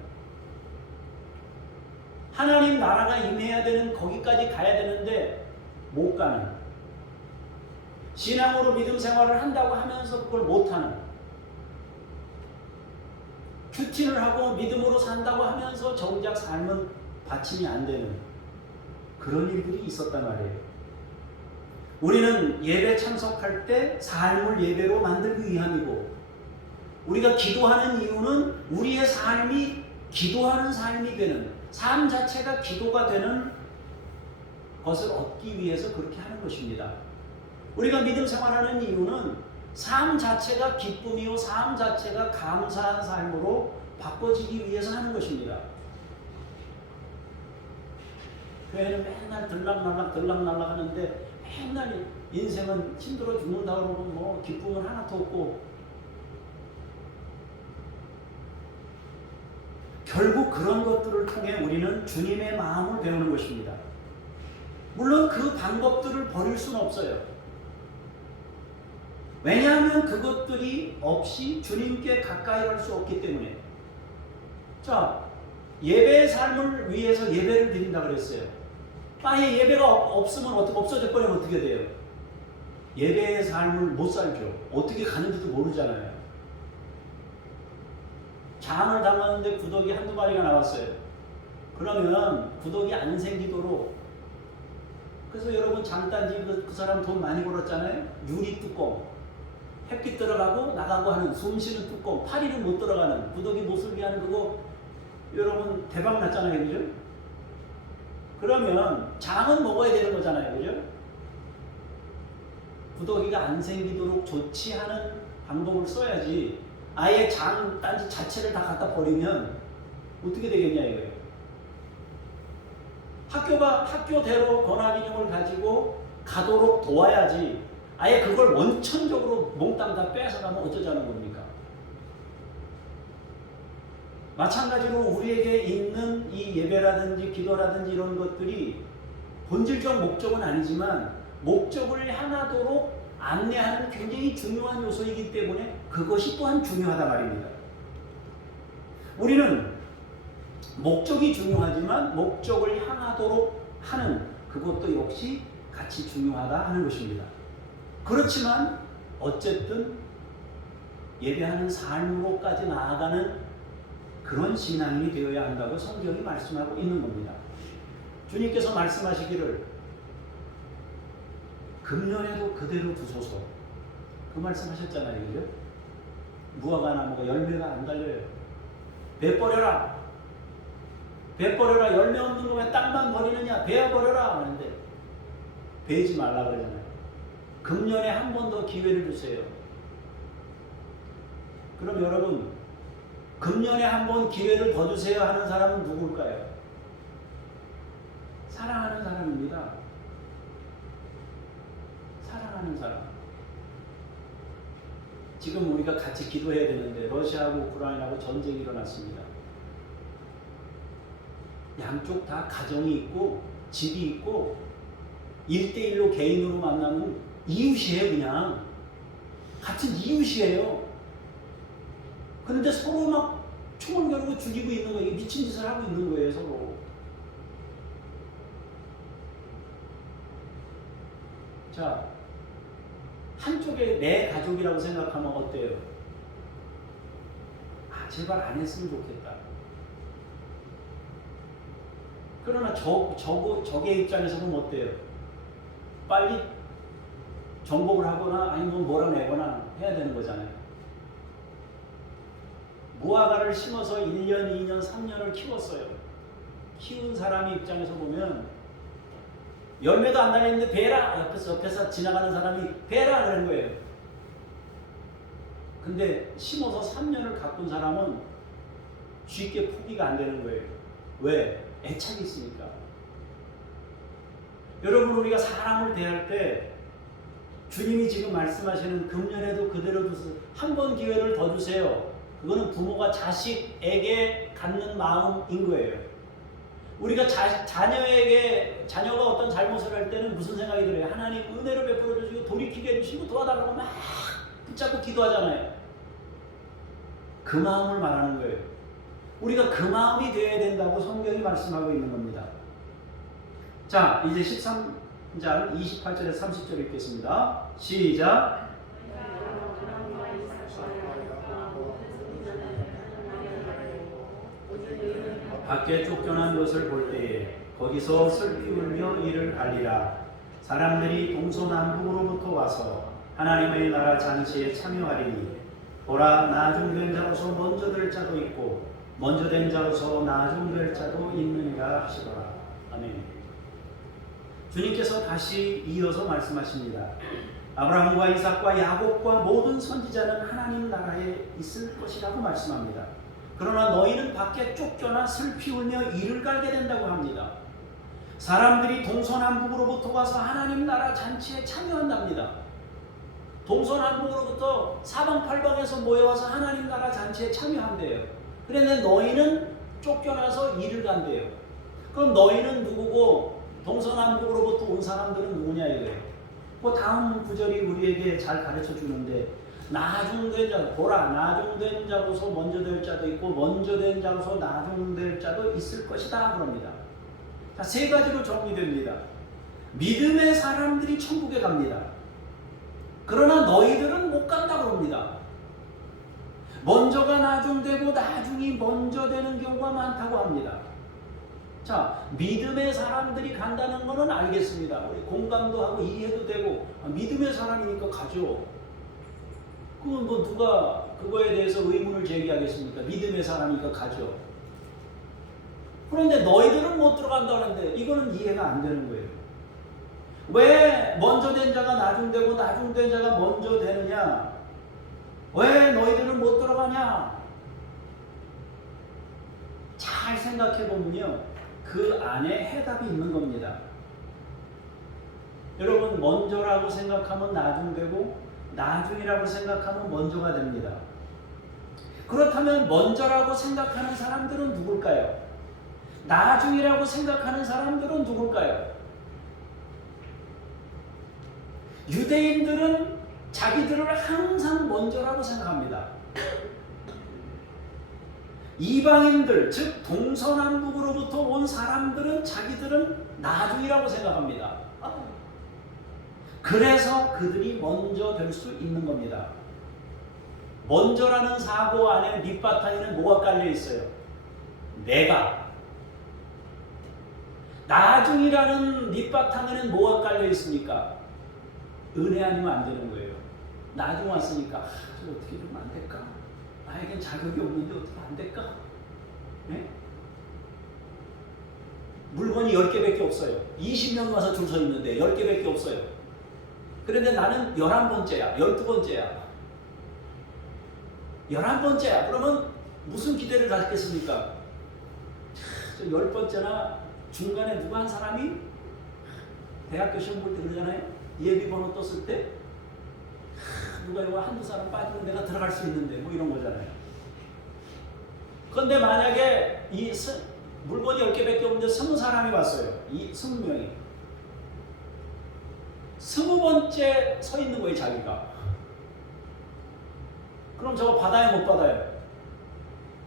하나님 나라가 임해야 되는 거기까지 가야 되는데 못 가는 신앙으로 믿음 생활을 한다고 하면서 그걸 못하는 큐티를 하고 믿음으로 산다고 하면서 정작 삶은 받침이 안 되는 그런 일들이 있었단 말이에요. 우리는 예배 참석할 때 삶을 예배로 만들기 위함이고 우리가 기도하는 이유는 우리의 삶이 기도하는 삶이 되는 삶 자체가 기도가 되는 것을 얻기 위해서 그렇게 하는 것입니다. 우리가 믿음 생활하는 이유는 삶 자체가 기쁨이요 삶 자체가 감사한 삶으로 바꿔지기 위해서 하는 것입니다. 교회는 맨날 들락날락 하는데 맨날 인생은 힘들어 죽는다 그러고 뭐 기쁨은 하나도 없고 결국 그런 것들을 통해 우리는 주님의 마음을 배우는 것입니다. 물론 그 방법들을 버릴 수는 없어요. 왜냐하면 그것들이 없이 주님께 가까이 갈 수 없기 때문에. 자, 예배의 삶을 위해서 예배를 드린다 그랬어요. 아예 예배가 없으면 없어져 버리면 어떻게 돼요? 예배의 삶을 못 살죠. 어떻게 가는지도 모르잖아요. 장을 담았는데 구더기 한두 마리가 나왔어요. 그러면 구더기 안 생기도록 그래서 여러분 장단지 그 사람 돈 많이 벌었잖아요. 유리 뚜껑 햇빛 들어가고 나가고 하는 숨 쉬는 뚜껑 파리는 못 들어가는 구더기 못 쓸게 하는 그거 여러분 대박 났잖아요. 그죠? 그러면 장은 먹어야 되는 거잖아요. 그죠? 구더기가 안 생기도록 조치하는 방법을 써야지 아예 장 단지 자체를 다 갖다 버리면 어떻게 되겠냐 이거예요. 학교가 학교대로 권한인용을 가지고 가도록 도와야지 아예 그걸 원천적으로 몽땅 다 뺏어가면 어쩌자는 겁니까? 마찬가지로 우리에게 있는 이 예배라든지 기도라든지 이런 것들이 본질적 목적은 아니지만 목적을 향하도록 안내하는 굉장히 중요한 요소이기 때문에 그것이 또한 중요하다 말입니다. 우리는 목적이 중요하지만 목적을 향하도록 하는 그것도 역시 같이 중요하다 하는 것입니다. 그렇지만 어쨌든 예배하는 삶으로까지 나아가는 그런 신앙인이 되어야 한다고 성경이 말씀하고 있는 겁니다. 주님께서 말씀하시기를 금년에도 그대로 두소서 그 말씀하셨잖아요. 그죠? 무화과 나무가 열매가 안 달려요. 배 버려라. 배 버려라. 열매 없는 거 왜 땅만 버리느냐. 베어 버려라 하는데 베지 말라 그러잖아요. 금년에 한 번 더 기회를 주세요. 그럼 여러분 금년에 한 번 기회를 더 주세요 하는 사람은 누굴까요? 사랑하는 사람입니다. 사랑하는 사람. 지금 우리가 같이 기도해야 되는데 러시아하고 우크라이나하고 전쟁이 일어났습니다. 양쪽 다 가정이 있고 집이 있고 1대1로 개인으로 만나면 이웃이에요. 그냥 같은 이웃이에요. 그런데 서로 막 총을 겨누고 죽이고 있는 거예요. 미친 짓을 하고 있는 거예요. 서로. 자, 한쪽에 내 가족이라고 생각하면 어때요? 아, 제발 안 했으면 좋겠다. 그러나 적의 입장에서 보면 어때요? 빨리 정복을 하거나 아니면 몰아내거나 해야 되는 거잖아요. 무화과를 심어서 1년, 2년, 3년을 키웠어요. 키운 사람의 입장에서 보면 열매도 안 달렸는데 베라! 옆에서 지나가는 사람이 베라! 그런 거예요. 근데 심어서 3년을 가꾼 사람은 쉽게 포기가 안 되는 거예요. 왜? 애착이 있으니까. 여러분, 우리가 사람을 대할 때 주님이 지금 말씀하시는 금년에도 그대로 두세요. 한 번 기회를 더 주세요. 그거는 부모가 자식에게 갖는 마음인 거예요. 우리가 자녀가 어떤 잘못을 할 때는 무슨 생각이 들어요? 하나님 은혜를 베풀어 주시고 돌이키게 해주시고 도와달라고 막 붙잡고 기도하잖아요. 그 마음을 말하는 거예요. 우리가 그 마음이 되어야 된다고 성경이 말씀하고 있는 겁니다. 자, 이제 13장 28절에서 30절 읽겠습니다. 시작. 밖에 쫓겨난 것을 볼 때에 거기서 슬피 울며 이를 갈리라. 사람들이 동서남북으로부터 와서 하나님의 나라 잔치에 참여하리니 보라, 나중된 자로서 먼저 될 자도 있고 먼저 된 자로서 나중될 자도 있느니라 하시더라. 아멘. 주님께서 다시 이어서 말씀하십니다. 아브라함과 이삭과 야곱과 모든 선지자는 하나님 나라에 있을 것이라고 말씀합니다. 그러나 너희는 밖에 쫓겨나 슬피 울며 이를 갈게 된다고 합니다. 사람들이 동서남북으로부터 와서 하나님 나라 잔치에 참여한답니다. 동서남북으로부터 사방팔방에서 모여와서 하나님 나라 잔치에 참여한대요. 그런데 너희는 쫓겨나서 이를 간대요. 그럼 너희는 누구고 동서남북으로부터 온 사람들은 누구냐 이거예요. 그 다음 구절이 우리에게 잘 가르쳐 주는데 나중된 자, 보라, 나중된 자로서 먼저 될 자도 있고 먼저 된 자로서 나중될 자도 있을 것이다 그럽니다. 자, 세 가지로 정리됩니다. 믿음의 사람들이 천국에 갑니다. 그러나 너희들은 못 간다 그럽니다. 먼저가 나중되고 나중이 먼저 되는 경우가 많다고 합니다. 자, 믿음의 사람들이 간다는 것은 알겠습니다. 우리 공감도 하고 이해도 되고 믿음의 사람이니까 가죠. 그건 뭐 누가 그거에 대해서 의문을 제기하겠습니까? 믿음의 사람이니까 가죠. 그런데 너희들은 못 들어간다 그러는데 이거는 이해가 안 되는 거예요. 왜 먼저 된 자가 나중되고 나중된 자가 먼저 되느냐? 왜 너희들은 못 들어가냐? 잘 생각해 보면요, 그 안에 해답이 있는 겁니다. 여러분, 먼저라고 생각하면 나중되고 나중이라고 생각하면 먼저가 됩니다. 그렇다면 먼저라고 생각하는 사람들은 누굴까요? 나중이라고 생각하는 사람들은 누굴까요? 유대인들은 자기들을 항상 먼저라고 생각합니다. 이방인들, 즉 동서남북으로부터 온 사람들은 자기들은 나중이라고 생각합니다. 그래서 그들이 먼저 될 수 있는 겁니다. 먼저라는 사고 안에 밑바탕에는 뭐가 깔려 있어요? 내가. 나중이라는 밑바탕에는 뭐가 깔려 있습니까? 은혜 아니면 안 되는 거예요. 나중 왔으니까 저 어떻게 좀 안 될까? 나에겐 자격이 없는데 어떻게 안 될까? 네? 물건이 10개밖에 없어요. 20명 와서 줄 서 있는데 10개밖에 없어요. 그런데 나는 11번째야, 12번째야. 11번째야. 그러면 무슨 기대를 갖겠습니까? 저 10번째나 중간에 누구 한 사람이 대학교 시험 볼 때 그러잖아요. 예비번호 떴을 때 누가 이거 한두 사람 빠지면 내가 들어갈 수 있는데 뭐 이런 거잖아요. 그런데 만약에 이 물건이 10개밖에 없는데 20사람이 왔어요. 이 20명이. 20번째 서 있는 거예요, 자기가. 그럼 저거 받아요, 못 받아요?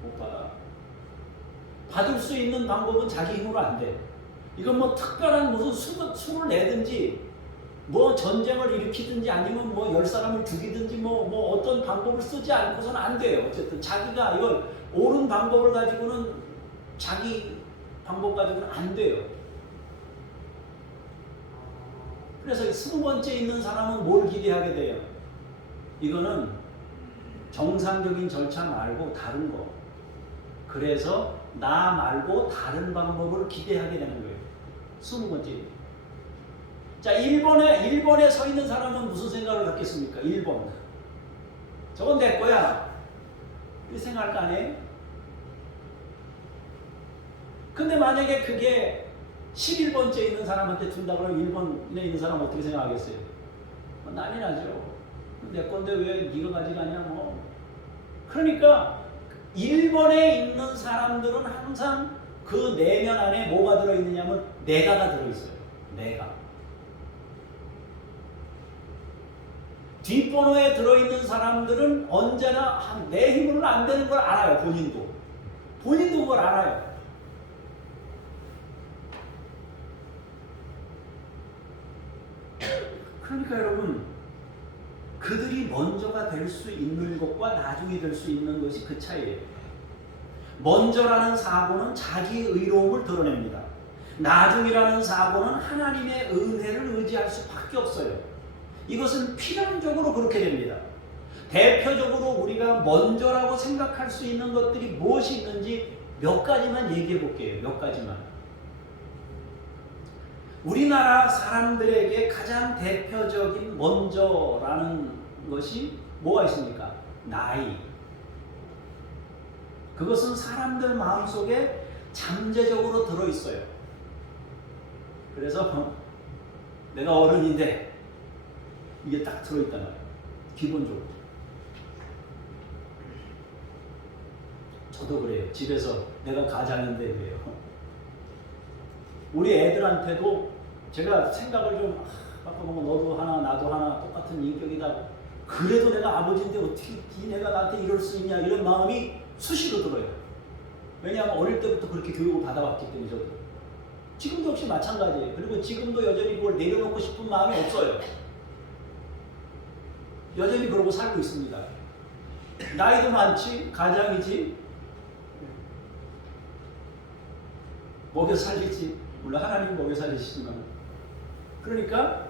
못 받아. 받을 수 있는 방법은 자기 힘으로 안 돼. 이건 뭐 특별한 무슨 수를 내든지 뭐 전쟁을 일으키든지 아니면 뭐 10사람을 죽이든지 뭐 어떤 방법을 쓰지 않고서는 안 돼요. 어쨌든 자기가 이걸 옳은 방법을 가지고는 자기 방법 가지고는 안 돼요. 그래서 20번째 있는 사람은 뭘 기대하게 돼요? 이거는 정상적인 절차 말고 다른 거. 그래서 나 말고 다른 방법을 기대하게 되는 거예요. 20번째. 자, 1번에 서 있는 사람은 무슨 생각을 갖겠습니까? 1번. 저건 내 거야. 이 생각할 거 아니에요? 근데 만약에 그게 11번째 있는 사람한테 준다 그러면 1번에 있는 사람 어떻게 생각하겠어요? 난리 나죠. 내 건데 왜 네가 가져가냐 뭐. 그러니까 1번에 있는 사람들은 항상 그 내면 안에 뭐가 들어있느냐면 내가가 들어있어요. 내가. 뒷번호에 들어있는 사람들은 언제나 내 힘으로는 안 되는 걸 알아요. 본인도 그걸 알아요. 그러니까 여러분, 그들이 먼저가 될 수 있는 것과 나중이 될 수 있는 것이 그 차이예요. 먼저라는 사고는 자기 의로움을 드러냅니다. 나중이라는 사고는 하나님의 은혜를 의지할 수밖에 없어요. 이것은 필연적으로 그렇게 됩니다. 대표적으로 우리가 먼저라고 생각할 수 있는 것들이 무엇이 있는지 몇 가지만 얘기해 볼게요. 몇 가지만. 우리나라 사람들에게 가장 대표적인 먼저라는 것이 뭐가 있습니까? 나이. 그것은 사람들 마음속에 잠재적으로 들어있어요. 그래서 내가 어른인데 이게 딱 들어있단 말이에요. 기본적으로. 저도 그래요. 집에서 내가 가장인데 그래요. 우리 애들한테도 제가 생각을 좀 바꿔보면 너도 하나 나도 하나 똑같은 인격이다. 그래도 내가 아버지인데 어떻게 니네가 나한테 이럴 수 있냐 이런 마음이 수시로 들어요. 왜냐하면 어릴 때부터 그렇게 교육을 받아왔기 때문에 저도. 지금도 역시 마찬가지예요. 그리고 지금도 여전히 그걸 내려놓고 싶은 마음이 없어요. 여전히 그러고 살고 있습니다. 나이도 많지, 가장이지, 먹여 살리지. 물론 하나님 먹여 살리시지만. 그러니까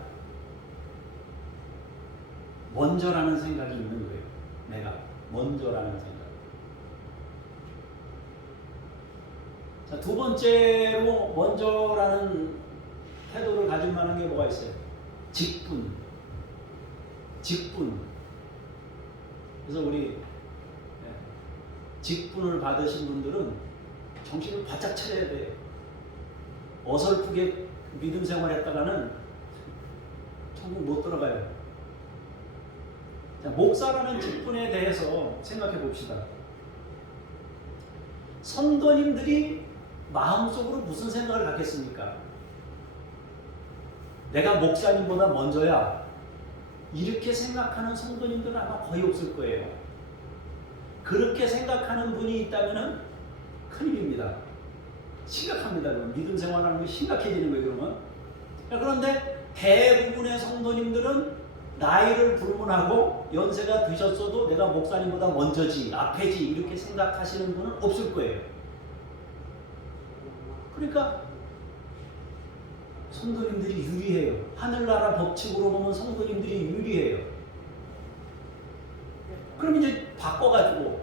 먼저라는 생각이 있는 거예요. 내가 먼저라는 생각. 자, 두 번째로 먼저라는 태도를 가질 만한 게 뭐가 있어요? 직분. 그래서 우리 직분을 받으신 분들은 정신을 바짝 차려야 돼요. 어설프게 믿음 생활했다가는 천국 못 들어가요. 자, 목사라는 직분에 대해서 생각해 봅시다. 성도님들이 마음속으로 무슨 생각을 갖겠습니까? 내가 목사님보다 먼저야. 이렇게 생각하는 성도님들은 아마 거의 없을 거예요. 그렇게 생각하는 분이 있다면 큰일입니다. 심각합니다. 그럼 믿음 생활하는 게 심각해지는 거예요. 그러면. 그런데 대부분의 성도님들은 나이를 불문하고 연세가 드셨어도 내가 목사님보다 먼저지, 앞에지 이렇게 생각하시는 분은 없을 거예요. 그러니까 성도님들이 유리해요. 하늘나라 법칙으로 보면 성도님들이 유리해요. 그럼 이제 바꿔가지고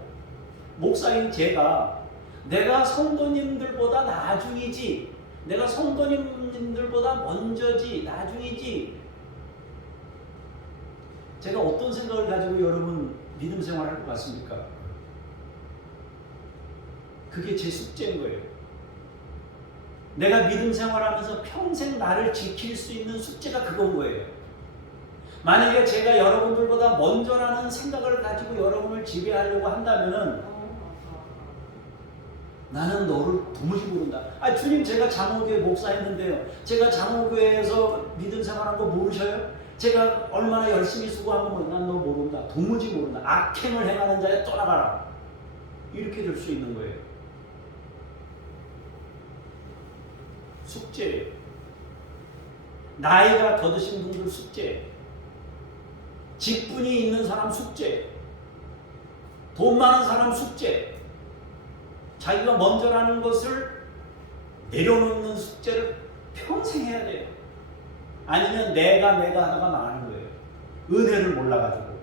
목사인 제가 내가 성도님들보다 나중이지 내가 성도님들보다 먼저지 나중이지. 제가 어떤 생각을 가지고 여러분 믿음 생활할 것 같습니까? 그게 제 숙제인 거예요. 내가 믿음 생활하면서 평생 나를 지킬 수 있는 숙제가 그건 거예요. 만약에 제가 여러분들보다 먼저라는 생각을 가지고 여러분을 지배하려고 한다면은 나는 너를 도무지 모른다. 아, 주님, 제가 장로교회 목사했는데요. 제가 장로교회에서 믿음 생활한 거 모르셔요? 제가 얼마나 열심히 수고한 거 난 너 모른다. 도무지 모른다. 악행을 행하는 자에 떠나가라. 이렇게 될 수 있는 거예요. 숙제예요. 나이가 더 드신 분들 숙제예요. 직분이 있는 사람 숙제예요. 돈 많은 사람 숙제예요. 자기가 먼저라는 것을 내려놓는 숙제를 평생 해야 돼요. 아니면 내가 하다가 망하는 거예요. 은혜를 몰라가지고.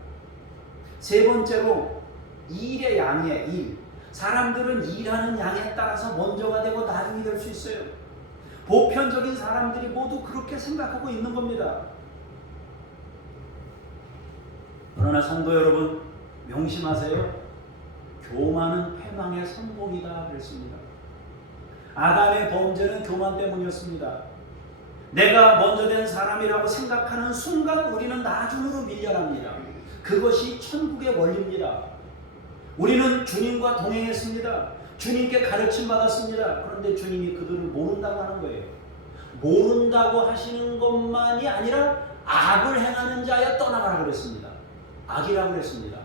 세 번째로 일의 양이에요. 일. 사람들은 일하는 양에 따라서 먼저가 되고 나중이 될 수 있어요. 보편적인 사람들이 모두 그렇게 생각하고 있는 겁니다. 그러나 성도 여러분, 명심하세요. 교만은 패망의 선봉이다 그랬습니다. 아담의 범죄는 교만 때문이었습니다. 내가 먼저 된 사람이라고 생각하는 순간 우리는 나중으로 밀려납니다. 그것이 천국의 원리입니다. 우리는 주님과 동행했습니다. 주님께 가르침 받았습니다. 그런데 주님이 그들을 모른다고 하는 거예요. 모른다고 하시는 것만이 아니라 악을 행하는 자여 떠나가라 그랬습니다. 악이라고 그랬습니다.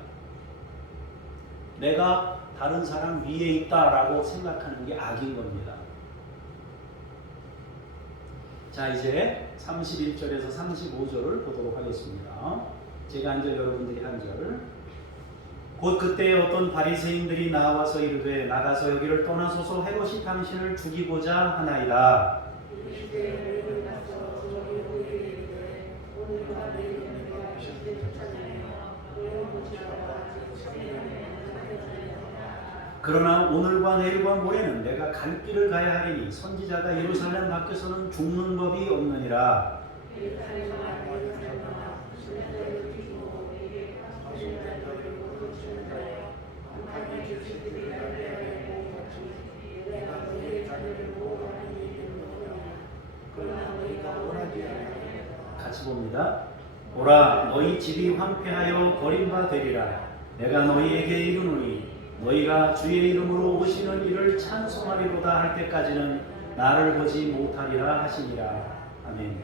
내가 다른 사람 위에 있다라고 생각하는 게 악인 겁니다. 자, 이제 31절에서 35절을 보도록 하겠습니다. 제가 한 절, 여러분들이 한 절. 곧 그때 어떤 바리새인들이 나와서 이르되 나가서 여기를 떠나소서 헤롯이 당신을 죽이고자 하나이다. 그러나 오늘과 내일과 모레는 내가 갈 길을 가야 하리니 선지자가 예루살렘 밖에서는 죽는 법이 없느니라. 같이 봅니다. 보라, 너희 집이 황폐하여 버림바 되리라. 내가 너희에게 이르노니 너희가 주의 이름으로 오시는 이를 찬송하리로다 할 때까지는 나를 보지 못하리라 하시니라. 아멘.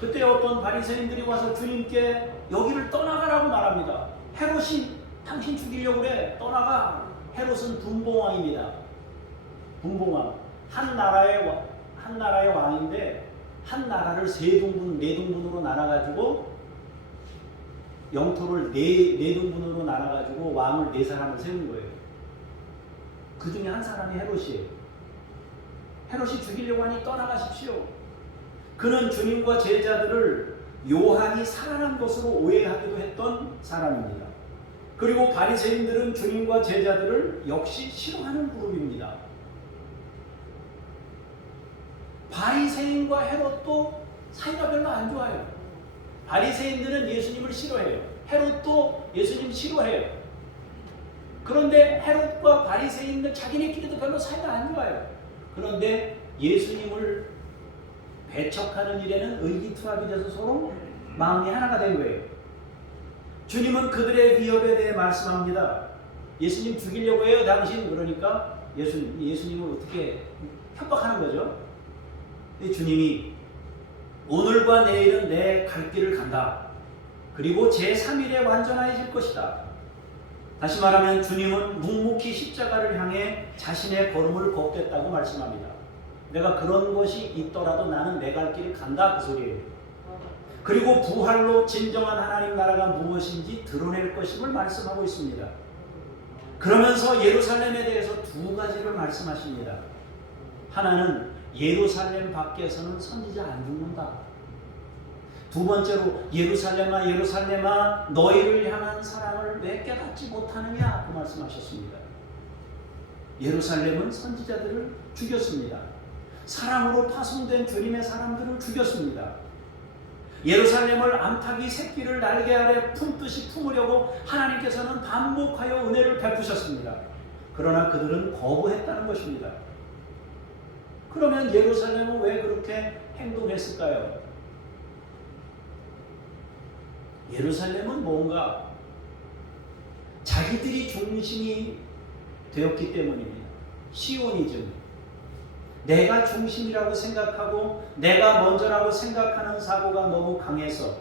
그때 어떤 바리새인들이 와서 주님께 여기를 떠나가라고 말합니다. 헤롯이 당신 죽이려고 그래. 떠나가. 헤롯은 분봉왕입니다. 분봉왕. 한 나라의 왕인데 한 나라를 세 동분, 네 동분으로 나눠가지고 영토를 네 동분으로 나눠가지고 왕을 네 사람을 세운 거예요. 그 중에 한 사람이 헤롯이에요. 헤롯이 죽이려고 하니 떠나가십시오. 그는 주님과 제자들을 요한이 살아난 것으로 오해하기도 했던 사람입니다. 그리고 바리새인들은 주님과 제자들을 역시 싫어하는 그룹입니다. 바리새인과 헤롯도 사이가 별로 안 좋아요. 바리새인들은 예수님을 싫어해요. 헤롯도 예수님 싫어해요. 그런데 헤롯과 바리새인들 자기네끼리도 별로 사이가 안 좋아요. 그런데 예수님을 배척하는 일에는 의기투합이 돼서 서로 마음이 하나가 된 거예요. 주님은 그들의 위협에 대해 말씀합니다. 예수님 죽이려고 해요, 당신. 그러니까 예수님을 어떻게 협박하는 거죠. 근데 주님이 오늘과 내일은 내 갈 길을 간다. 그리고 제3일에 완전해질 것이다. 다시 말하면 주님은 묵묵히 십자가를 향해 자신의 걸음을 걷겠다고 말씀합니다. 내가 그런 것이 있더라도 나는 내 갈 길을 간다, 그 소리예요. 그리고 부활로 진정한 하나님 나라가 무엇인지 드러낼 것임을 말씀하고 있습니다. 그러면서 예루살렘에 대해서 두 가지를 말씀하십니다. 하나는 예루살렘 밖에서는 선지자 안 죽는다. 두 번째로 예루살렘아 예루살렘아 너희를 향한 사랑을 왜 깨닫지 못하느냐, 그 말씀하셨습니다. 예루살렘은 선지자들을 죽였습니다. 사랑으로 파송된 주님의 사람들을 죽였습니다. 예루살렘을 암탉이 새끼를 날개 아래 품듯이 품으려고 하나님께서는 반복하여 은혜를 베푸셨습니다. 그러나 그들은 거부했다는 것입니다. 그러면 예루살렘은 왜 그렇게 행동했을까요? 예루살렘은 뭔가 자기들이 중심이 되었기 때문입니다. 시오니즘. 내가 중심이라고 생각하고 내가 먼저라고 생각하는 사고가 너무 강해서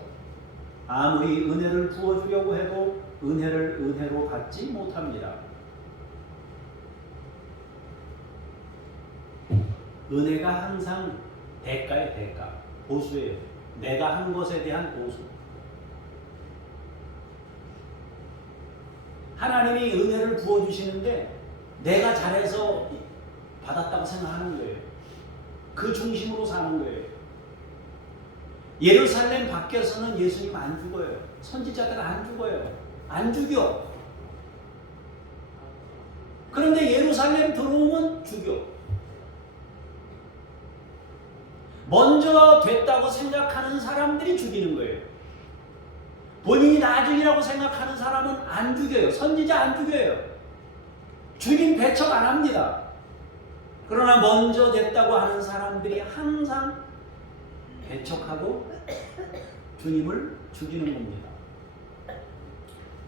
아무리 은혜를 부어주려고 해도 은혜로 받지 못합니다. 은혜가 항상 대가의 대가, 보수예요. 내가 한 것에 대한 보수. 하나님이 은혜를 부어주시는데 내가 잘해서 받았다고 생각하는 거예요. 그 중심으로 사는 거예요. 예루살렘 밖에서는 예수님 안 죽어요. 선지자들 안 죽어요. 안 죽여. 그런데 예루살렘 들어오면 죽여. 먼저 됐다고 생각하는 사람들이 죽이는 거예요. 본인이 나중이라고 생각하는 사람은 안 죽여요. 선지자 안 죽여요. 주님 배척 안 합니다. 그러나 먼저 됐다고 하는 사람들이 항상 배척하고 주님을 죽이는 겁니다.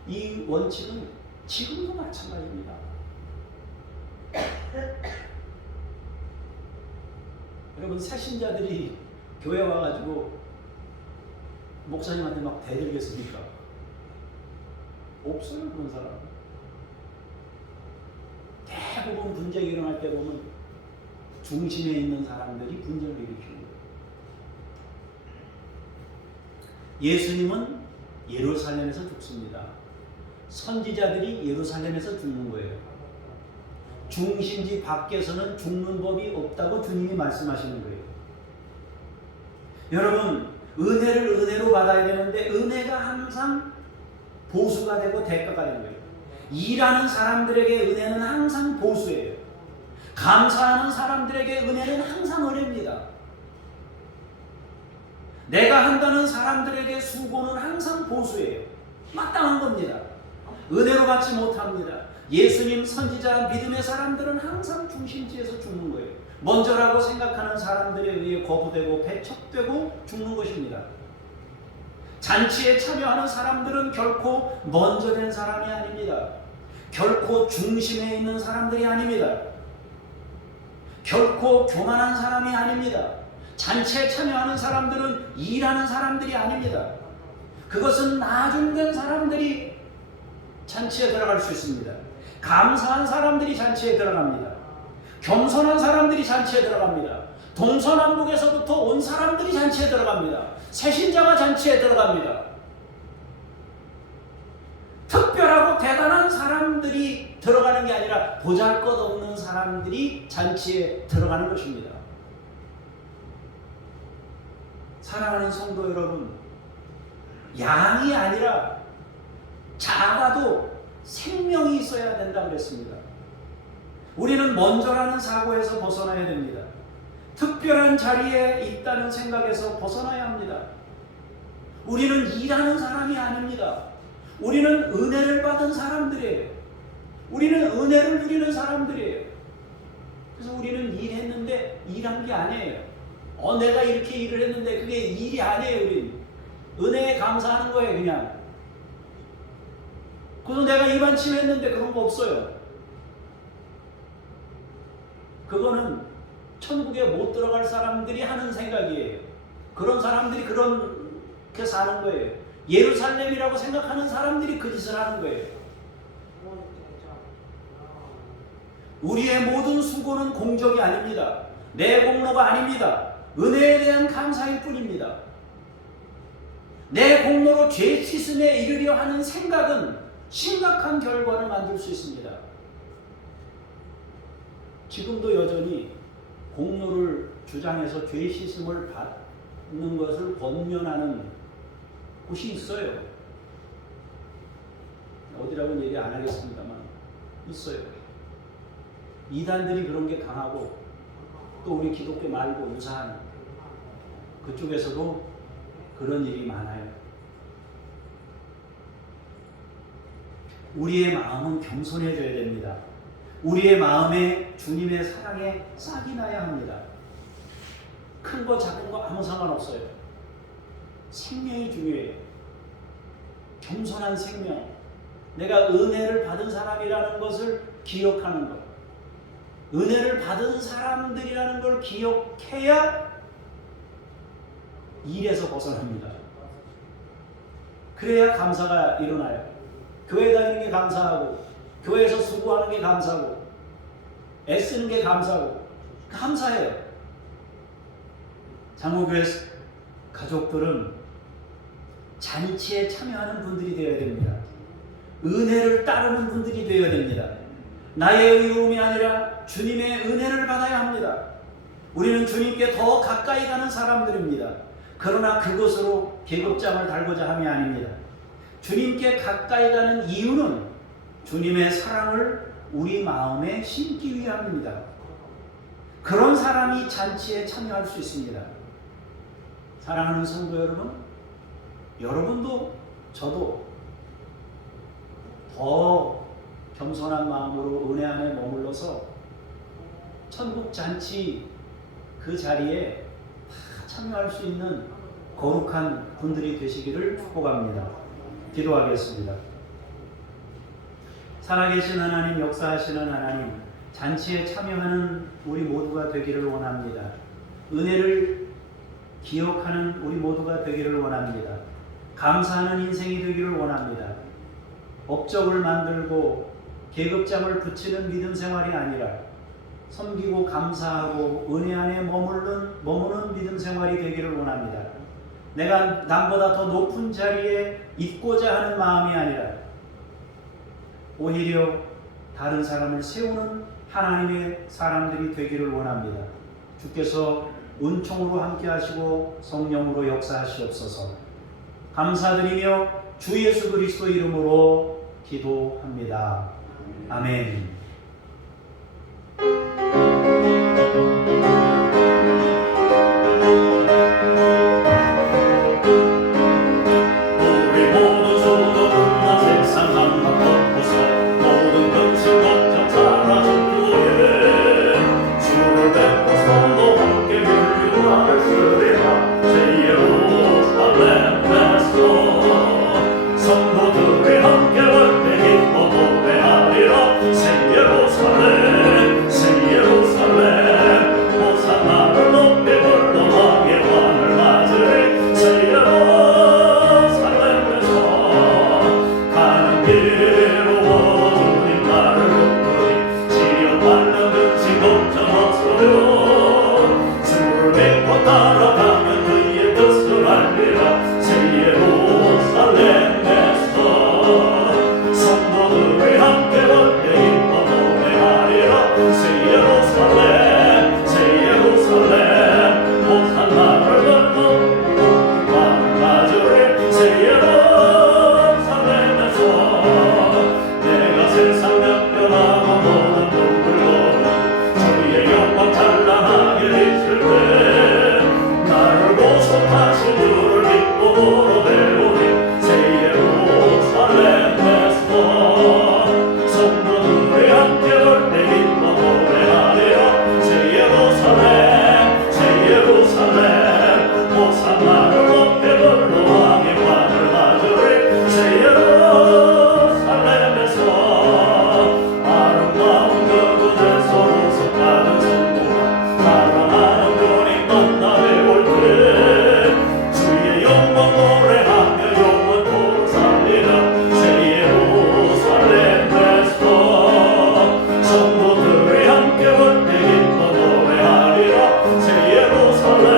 이 원칙은 지금도 마찬가지입니다. 여러분, 새신자들이 교회 와가지고 목사님한테 막 대들겠습니까? 없어요, 그런 사람. 대부분 분쟁이 일어날 때 보면 중심에 있는 사람들이 분쟁을 일으키는 거예요. 예수님은 예루살렘에서 죽습니다. 선지자들이 예루살렘에서 죽는 거예요. 중심지 밖에서는 죽는 법이 없다고 주님이 말씀하시는 거예요. 여러분, 은혜를 은혜로 받아야 되는데 은혜가 항상 보수가 되고 대가가 되는 거예요. 일하는 사람들에게 은혜는 항상 보수예요. 감사하는 사람들에게 은혜는 항상 은혜입니다. 내가 한다는 사람들에게 수고는 항상 보수예요. 마땅한 겁니다. 은혜로 받지 못합니다. 예수님, 선지자, 믿음의 사람들은 항상 중심지에서 죽는 거예요. 먼저라고 생각하는 사람들에 의해 거부되고 배척되고 죽는 것입니다. 잔치에 참여하는 사람들은 결코 먼저 된 사람이 아닙니다. 결코 중심에 있는 사람들이 아닙니다. 결코 교만한 사람이 아닙니다. 잔치에 참여하는 사람들은 일하는 사람들이 아닙니다. 그것은 나중된 사람들이 잔치에 들어갈 수 있습니다. 감사한 사람들이 잔치에 들어갑니다. 겸손한 사람들이 잔치에 들어갑니다. 동서남북에서부터 온 사람들이 잔치에 들어갑니다. 새신자가 잔치에 들어갑니다. 특별하고 대단한 사람들이 들어가는 게 아니라 보잘것없는 사람들이 잔치에 들어가는 것입니다. 사랑하는 성도 여러분, 양이 아니라 작아도 생명이 있어야 된다고 그랬습니다. 우리는 먼저라는 사고에서 벗어나야 됩니다. 특별한 자리에 있다는 생각에서 벗어나야 합니다. 우리는 일하는 사람이 아닙니다. 우리는 은혜를 받은 사람들이에요. 우리는 은혜를 누리는 사람들이에요. 그래서 우리는 일했는데 일한 게 아니에요. 내가 이렇게 일을 했는데 그게 일이 아니에요. 우리는 은혜에 감사하는 거예요. 그냥. 그래서 내가 이만침 했는데 그런 거 없어요. 그거는 천국에 못 들어갈 사람들이 하는 생각이에요. 그런 사람들이 그렇게 사는 거예요. 예루살렘이라고 생각하는 사람들이 그 짓을 하는 거예요. 우리의 모든 수고는 공적이 아닙니다. 내 공로가 아닙니다. 은혜에 대한 감사일 뿐입니다. 내 공로로 죄 씻음에 이르려 하는 생각은 심각한 결과를 만들 수 있습니다. 지금도 여전히 공로를 주장해서 죄 씻음을 받는 것을 권면하는 곳이 있어요. 어디라고는 얘기 안 하겠습니다만 있어요. 이단들이 그런 게 강하고 또 우리 기독교 말고 유사한 그쪽에서도 그런 일이 많아요. 우리의 마음은 겸손해져야 됩니다. 우리의 마음에 주님의 사랑에 싹이 나야 합니다. 큰 거 작은 거 아무 상관없어요. 생명이 중요해요. 겸손한 생명. 내가 은혜를 받은 사람이라는 것을 기억하는 것. 은혜를 받은 사람들이라는 걸 기억해야 일에서 벗어납니다. 그래야 감사가 일어나요. 교회 다니는 게 감사하고, 교회에서 수고하는 게 감사하고, 애쓰는 게 감사하고, 감사해요. 장로교회 가족들은 잔치에 참여하는 분들이 되어야 됩니다. 은혜를 따르는 분들이 되어야 됩니다. 나의 의로움이 아니라 주님의 은혜를 받아야 합니다. 우리는 주님께 더 가까이 가는 사람들입니다. 그러나 그것으로 계급장을 달고자 함이 아닙니다. 주님께 가까이 가는 이유는 주님의 사랑을 우리 마음에 심기 위함입니다. 그런 사람이 잔치에 참여할 수 있습니다. 사랑하는 성도 여러분, 여러분도 저도 더 겸손한 마음으로 은혜 안에 머물러서 천국 잔치 그 자리에 다 참여할 수 있는 거룩한 분들이 되시기를 축복합니다. 기도하겠습니다. 살아계신 하나님, 역사하시는 하나님, 잔치에 참여하는 우리 모두가 되기를 원합니다. 은혜를 기억하는 우리 모두가 되기를 원합니다. 감사하는 인생이 되기를 원합니다. 업적을 만들고 계급장을 붙이는 믿음 생활이 아니라 섬기고 감사하고 은혜 안에 머무는 믿음 생활이 되기를 원합니다. 내가 남보다 더 높은 자리에 있고자 하는 마음이 아니라 오히려 다른 사람을 세우는 하나님의 사람들이 되기를 원합니다. 주께서 은총으로 함께 하시고 성령으로 역사하시옵소서. 감사드리며 주 예수 그리스도 이름으로 기도합니다. 아멘. 성도들이 함께 월대기 노래하리라. 새 예루살렘 새 예루살렘 호산나를 높이 불러 왕의 왕을 맞으리. 새 예루살렘에서 가는 길로 주님 나를 부르니 지어 발라든 지곡전 없으려 주를 믿고 따라가면 그의 뜻을 알리라. 새 예루살렘에서 성도들이 함께 월대 기뻐 노래하리라. 새 예루살렘 새 예루살렘 호산나를 걸고 왕을 맞으리. 새 예루살렘에서 내가 세상 변하고 모든 눈물로 주의 영광 찬란하게 비칠 때 나를 보속하신 주를 기쁨으로 배우리. 새 예루살렘에서 성도들이 함께 월대 기뻐 노래하리라. 새 예루살렘 호산나를 높이 불러 왕의 왕을 맞으리. 새 예루살렘에서 아름다운 그곳에서 소속받은 성도와 사랑하는 주님 만나 배울 때 주의 영광 노래하며 영원토록 살리라. 새 예루살렘에서 성도들이 함께 월대 기뻐 노래하리라. 새 예루살렘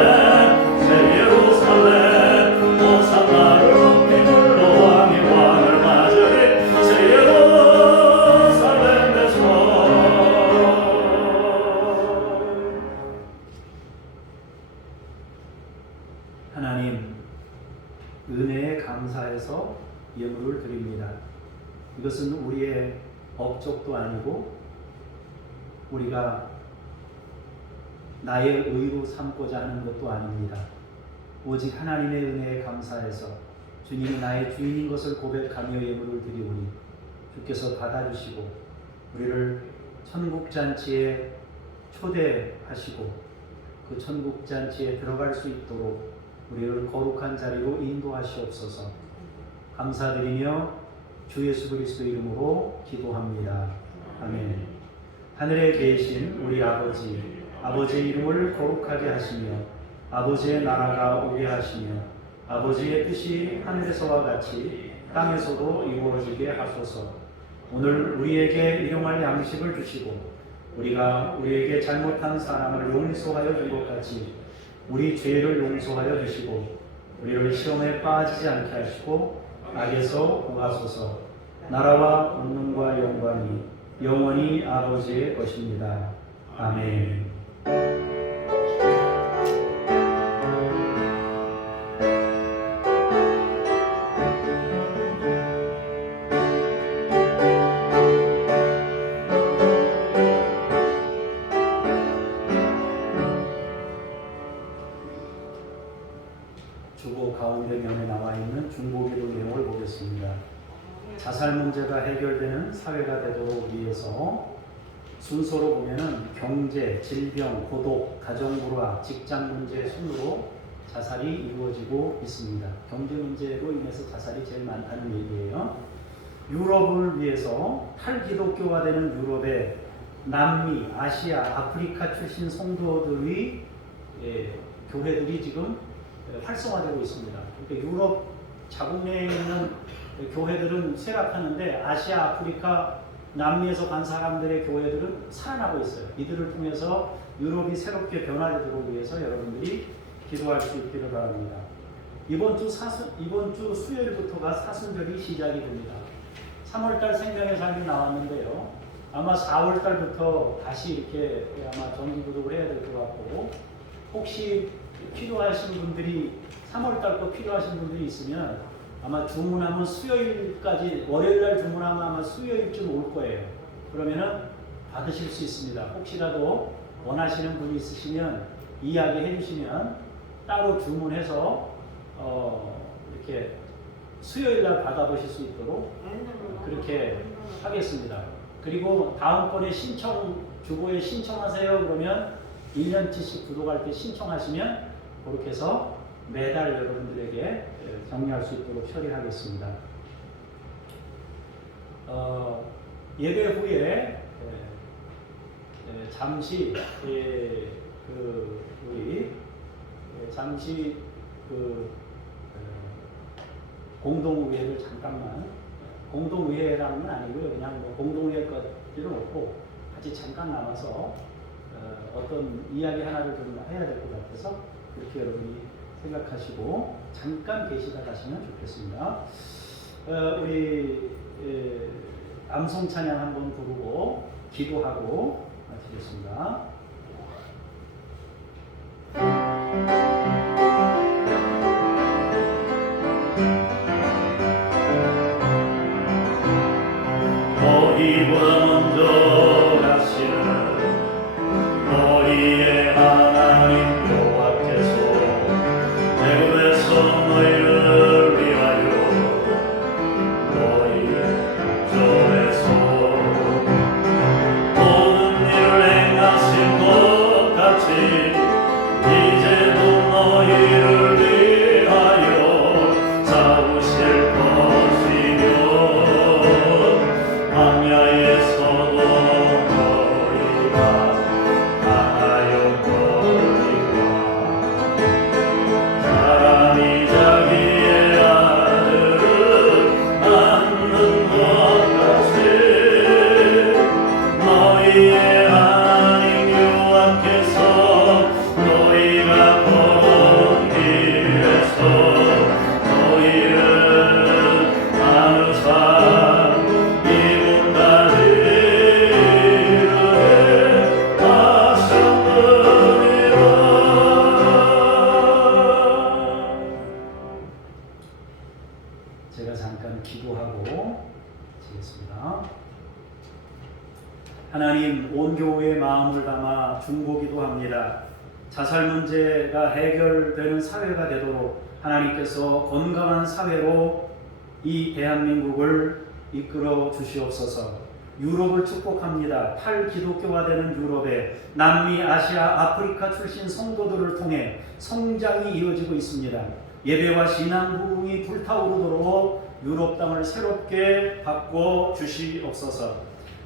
호산나를 높이 불러 왕의 왕을 맞으리. 새 예루살렘에서 하나님, 은혜에 감사해서 예물을 드립니다. 이것은 우리의 업적도 아니고 우리가 나의 의로 삼고자 하는 것도 아닙니다. 오직 하나님의 은혜에 감사해서 주님이 나의 주인인 것을 고백하며 예물을 드리오니 주께서 받아주시고 우리를 천국잔치에 초대하시고 그 천국잔치에 들어갈 수 있도록 우리를 거룩한 자리로 인도하시옵소서. 감사드리며 주 예수 그리스도 이름으로 기도합니다. 아멘. 하늘에 계신 우리 아버지, 아버지의 이름을 거룩하게 하시며 아버지의 나라가 오게 하시며 아버지의 뜻이 하늘에서와 같이 땅에서도 이루어지게 하소서. 오늘 우리에게 일용할 양식을 주시고 우리가 우리에게 잘못한 사람을 용서하여 준 것 같이 우리 죄를 용서하여 주시고 우리를 시험에 빠지지 않게 하시고 악에서 구하소서. 나라와 권능과 영광이 영원히 아버지의 것입니다. 아멘. 주보 가운데 면에 나와 있는 중보기도 내용을 보겠습니다. 자살 문제가 해결되는 사회가 되도록 위해서 순서로 보면은 경제, 질병, 고독, 가정불화, 직장 문제 순으로 자살이 이루어지고 있습니다. 경제 문제로 인해서 자살이 제일 많다는 얘기예요. 유럽을 위해서 탈기독교화되는 유럽의 남미, 아시아, 아프리카 출신 성도들의 교회들이 지금 활성화되고 있습니다. 그러니까 유럽 자국 내에 있는 교회들은 쇠락하는데 아시아, 아프리카, 남미에서 간 사람들의 교회들은 살아나고 있어요. 이들을 통해서 유럽이 새롭게 변화되도록 위해서 여러분들이 기도할 수 있기를 바랍니다. 이번 주 수요일부터가 사순절이 시작이 됩니다. 3월달 생명의 삶이 나왔는데요. 아마 4월달부터 다시 이렇게 아마 정기구독을 해야 될 것 같고, 혹시 필요하신 분들이 3월달 거 필요하신 분들이 있으면 아마 주문하면 수요일까지, 월요일날 주문하면 아마 수요일쯤 올 거예요. 그러면은 받으실 수 있습니다. 혹시라도 원하시는 분이 있으시면 이야기해 주시면 따로 주문해서 이렇게 수요일날 받아보실 수 있도록 그렇게 하겠습니다. 그리고 다음번에 주보에 신청하세요 그러면 1년치씩 구독할 때 신청하시면 그렇게 해서 매달 여러분들에게 격려할 수 있도록 처리하겠습니다. 예배 후에 잠시 공동의회를 잠깐만, 공동의회라는 건 아니고요. 그냥 뭐 공동의회 것들은 없고 같이 잠깐 남아서 어떤 이야기 하나를 좀 해야 될 것 같아서 그렇게 여러분이 생각하시고 잠깐 계시다 가시면 좋겠습니다. 우리 암송 찬양 한번 부르고 기도하고 마치겠습니다. 너희보다 먼저 가시는 너희의 하나님 여호와께서 애굽에서 너희를 위하여 너희 전에서 모든 일을 행하신 것 같이 이제도 너희를 위하여 싸우실 것이며 광야에서도 너희가 강하였거니와 사람이 자기의 아들을 낳는 것 같이 너희의 하나님 여호와께서 너희가 걸은 길에서 너희를 나누사 제가 잠깐 기도하고 마치겠습니다. 하나님, 온 교회의 마음을 담아 중보기도합니다. 자살 문제가 해결되는 사회가 되도록 하나님께서 건강한 사회로 이 대한민국을 이끌어 주시옵소서. 유럽을 축복합니다. 탈기독교화 되는 유럽에 남미, 아시아, 아프리카 출신 성도들을 통해 성장이 이루어지고 있습니다. 예배와 신앙 부흥이 불타오르도록 유럽 땅을 새롭게 바꿔 주시옵소서.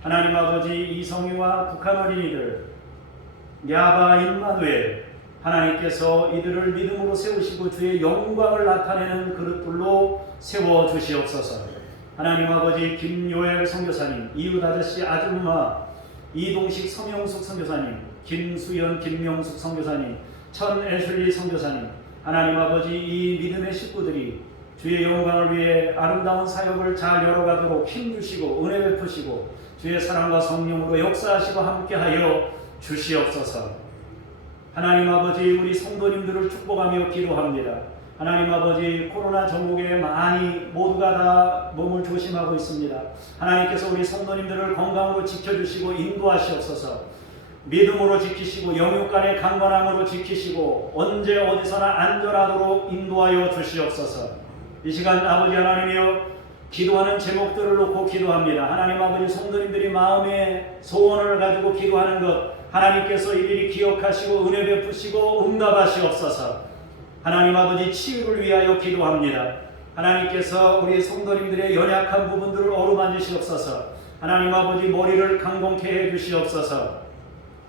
하나님 아버지, 이성유와 북한 어린이들, 야바, 임마누엘, 하나님께서 이들을 믿음으로 세우시고 주의 영광을 나타내는 그릇들로 세워 주시옵소서. 하나님 아버지, 김요엘 선교사님, 이웃 아저씨 아줌마, 이동식 서명숙 선교사님, 김수연 김명숙 선교사님, 천애슐리 선교사님, 하나님 아버지, 이 믿음의 식구들이 주의 영광을 위해 아름다운 사역을 잘 열어가도록 힘주시고 은혜 베푸시고 주의 사랑과 성령으로 역사하시고 함께하여 주시옵소서. 하나님 아버지, 우리 성도님들을 축복하며 기도합니다. 하나님 아버지, 코로나 전국에 많이 모두가 다 몸을 조심하고 있습니다. 하나님께서 우리 성도님들을 건강으로 지켜주시고 인도하시옵소서. 믿음으로 지키시고 영육간의 강건함으로 지키시고 언제 어디서나 안전하도록 인도하여 주시옵소서. 이 시간 아버지 하나님이여, 기도하는 제목들을 놓고 기도합니다. 하나님 아버지, 성도님들이 마음의 소원을 가지고 기도하는 것 하나님께서 일일이 기억하시고 은혜 베푸시고 응답하시옵소서. 하나님 아버지, 치유를 위하여 기도합니다. 하나님께서 우리 성도님들의 연약한 부분들을 어루만지시옵소서. 하나님 아버지, 머리를 강건케 해주시옵소서.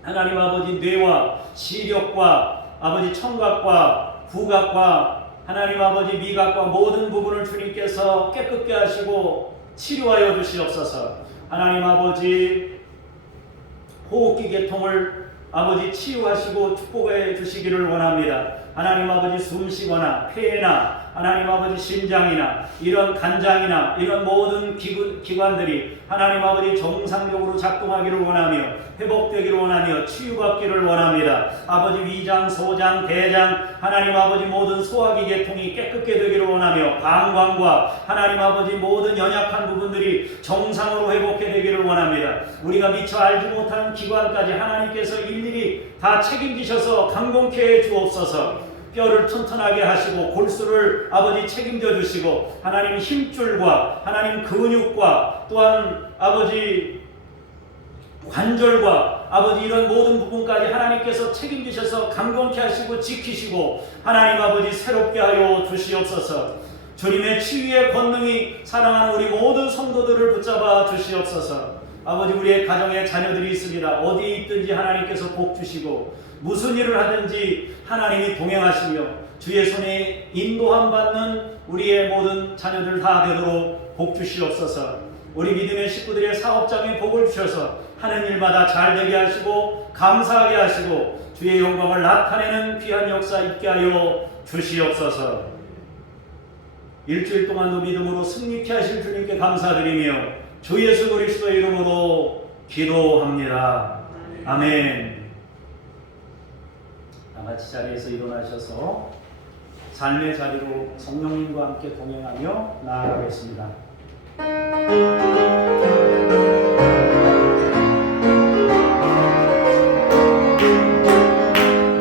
하나님 아버지, 뇌와 시력과 아버지 청각과 후각과 하나님 아버지 미각과 모든 부분을 주님께서 깨끗게 하시고 치료하여 주시옵소서. 하나님 아버지, 호흡기 계통을 아버지 치유하시고 축복해 주시기를 원합니다. 하나님 아버지, 숨쉬거나 폐나 하나님 아버지 심장이나 이런 간장이나 이런 모든 기관들이 하나님 아버지 정상적으로 작동하기를 원하며 회복되기를 원하며 치유받기를 원합니다. 아버지, 위장, 소장, 대장 하나님 아버지 모든 소화기 계통이 깨끗게 되기를 원하며 방광과 하나님 아버지 모든 연약한 부분들이 정상으로 회복해 되기를 원합니다. 우리가 미처 알지 못하는 기관까지 하나님께서 일일이 다 책임지셔서 강건케 해 주옵소서. 뼈를 튼튼하게 하시고 골수를 아버지 책임져 주시고 하나님 힘줄과 하나님 근육과 또한 아버지 관절과 아버지 이런 모든 부분까지 하나님께서 책임지셔서 강건케 하시고 지키시고 하나님 아버지 새롭게 하여 주시옵소서. 주님의 치유의 권능이 사랑하는 우리 모든 성도들을 붙잡아 주시옵소서. 아버지, 우리의 가정에 자녀들이 있습니다. 어디에 있든지 하나님께서 복 주시고 무슨 일을 하든지 하나님이 동행하시며 주의 손에 인도함 받는 우리의 모든 자녀들 다 되도록 복 주시옵소서. 우리 믿음의 식구들의 사업장에 복을 주셔서 하는 일마다 잘 되게 하시고 감사하게 하시고 주의 영광을 나타내는 귀한 역사 있게 하여 주시옵소서. 일주일 동안도 믿음으로 승리케 하실 주님께 감사드리며 주 예수 그리스도의 이름으로 기도합니다. 아멘. 다 같이 자리에서 일어나셔서 삶의 자리로 성령님과 함께 동행하며 나아가겠습니다.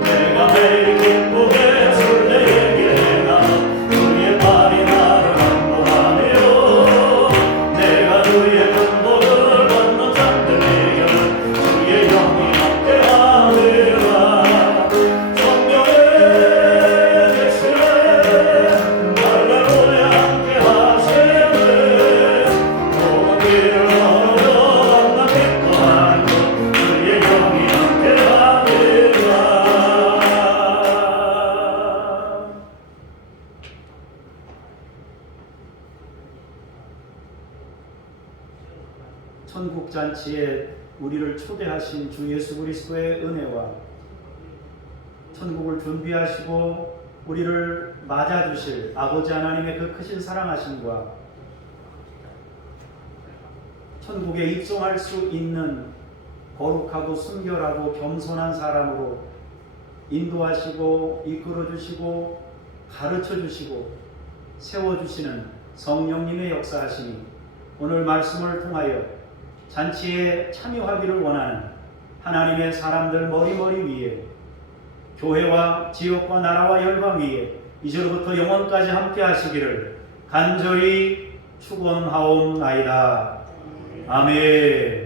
내가 매일 기쁘게 설레게 해나 주의 발이 나를 안보하네요. 내가 주의 근본을 걷는 자들에게 주의 영이 함께하리라. 성령의 계시네 할렐루야 함께하시네. 모든 길을 걸어 나 기뻐하고 주의 영이 함께하리라. 천국 잔치에 우리를 초대하신 주 예수 그리스도의 은혜와 천국을 준비하시고 우리를 맞아주실 아버지 하나님의 그 크신 사랑하심과 천국에 입성할 수 있는 거룩하고 순결하고 겸손한 사람으로 인도하시고 이끌어주시고 가르쳐주시고 세워주시는 성령님의 역사하시니 오늘 말씀을 통하여 잔치에 참여하기를 원하는 하나님의 사람들 머리머리 위에 교회와 지역과 나라와 열방 위에 이제로부터 영원까지 함께 하시기를 간절히 축원하옵나이다. 아멘.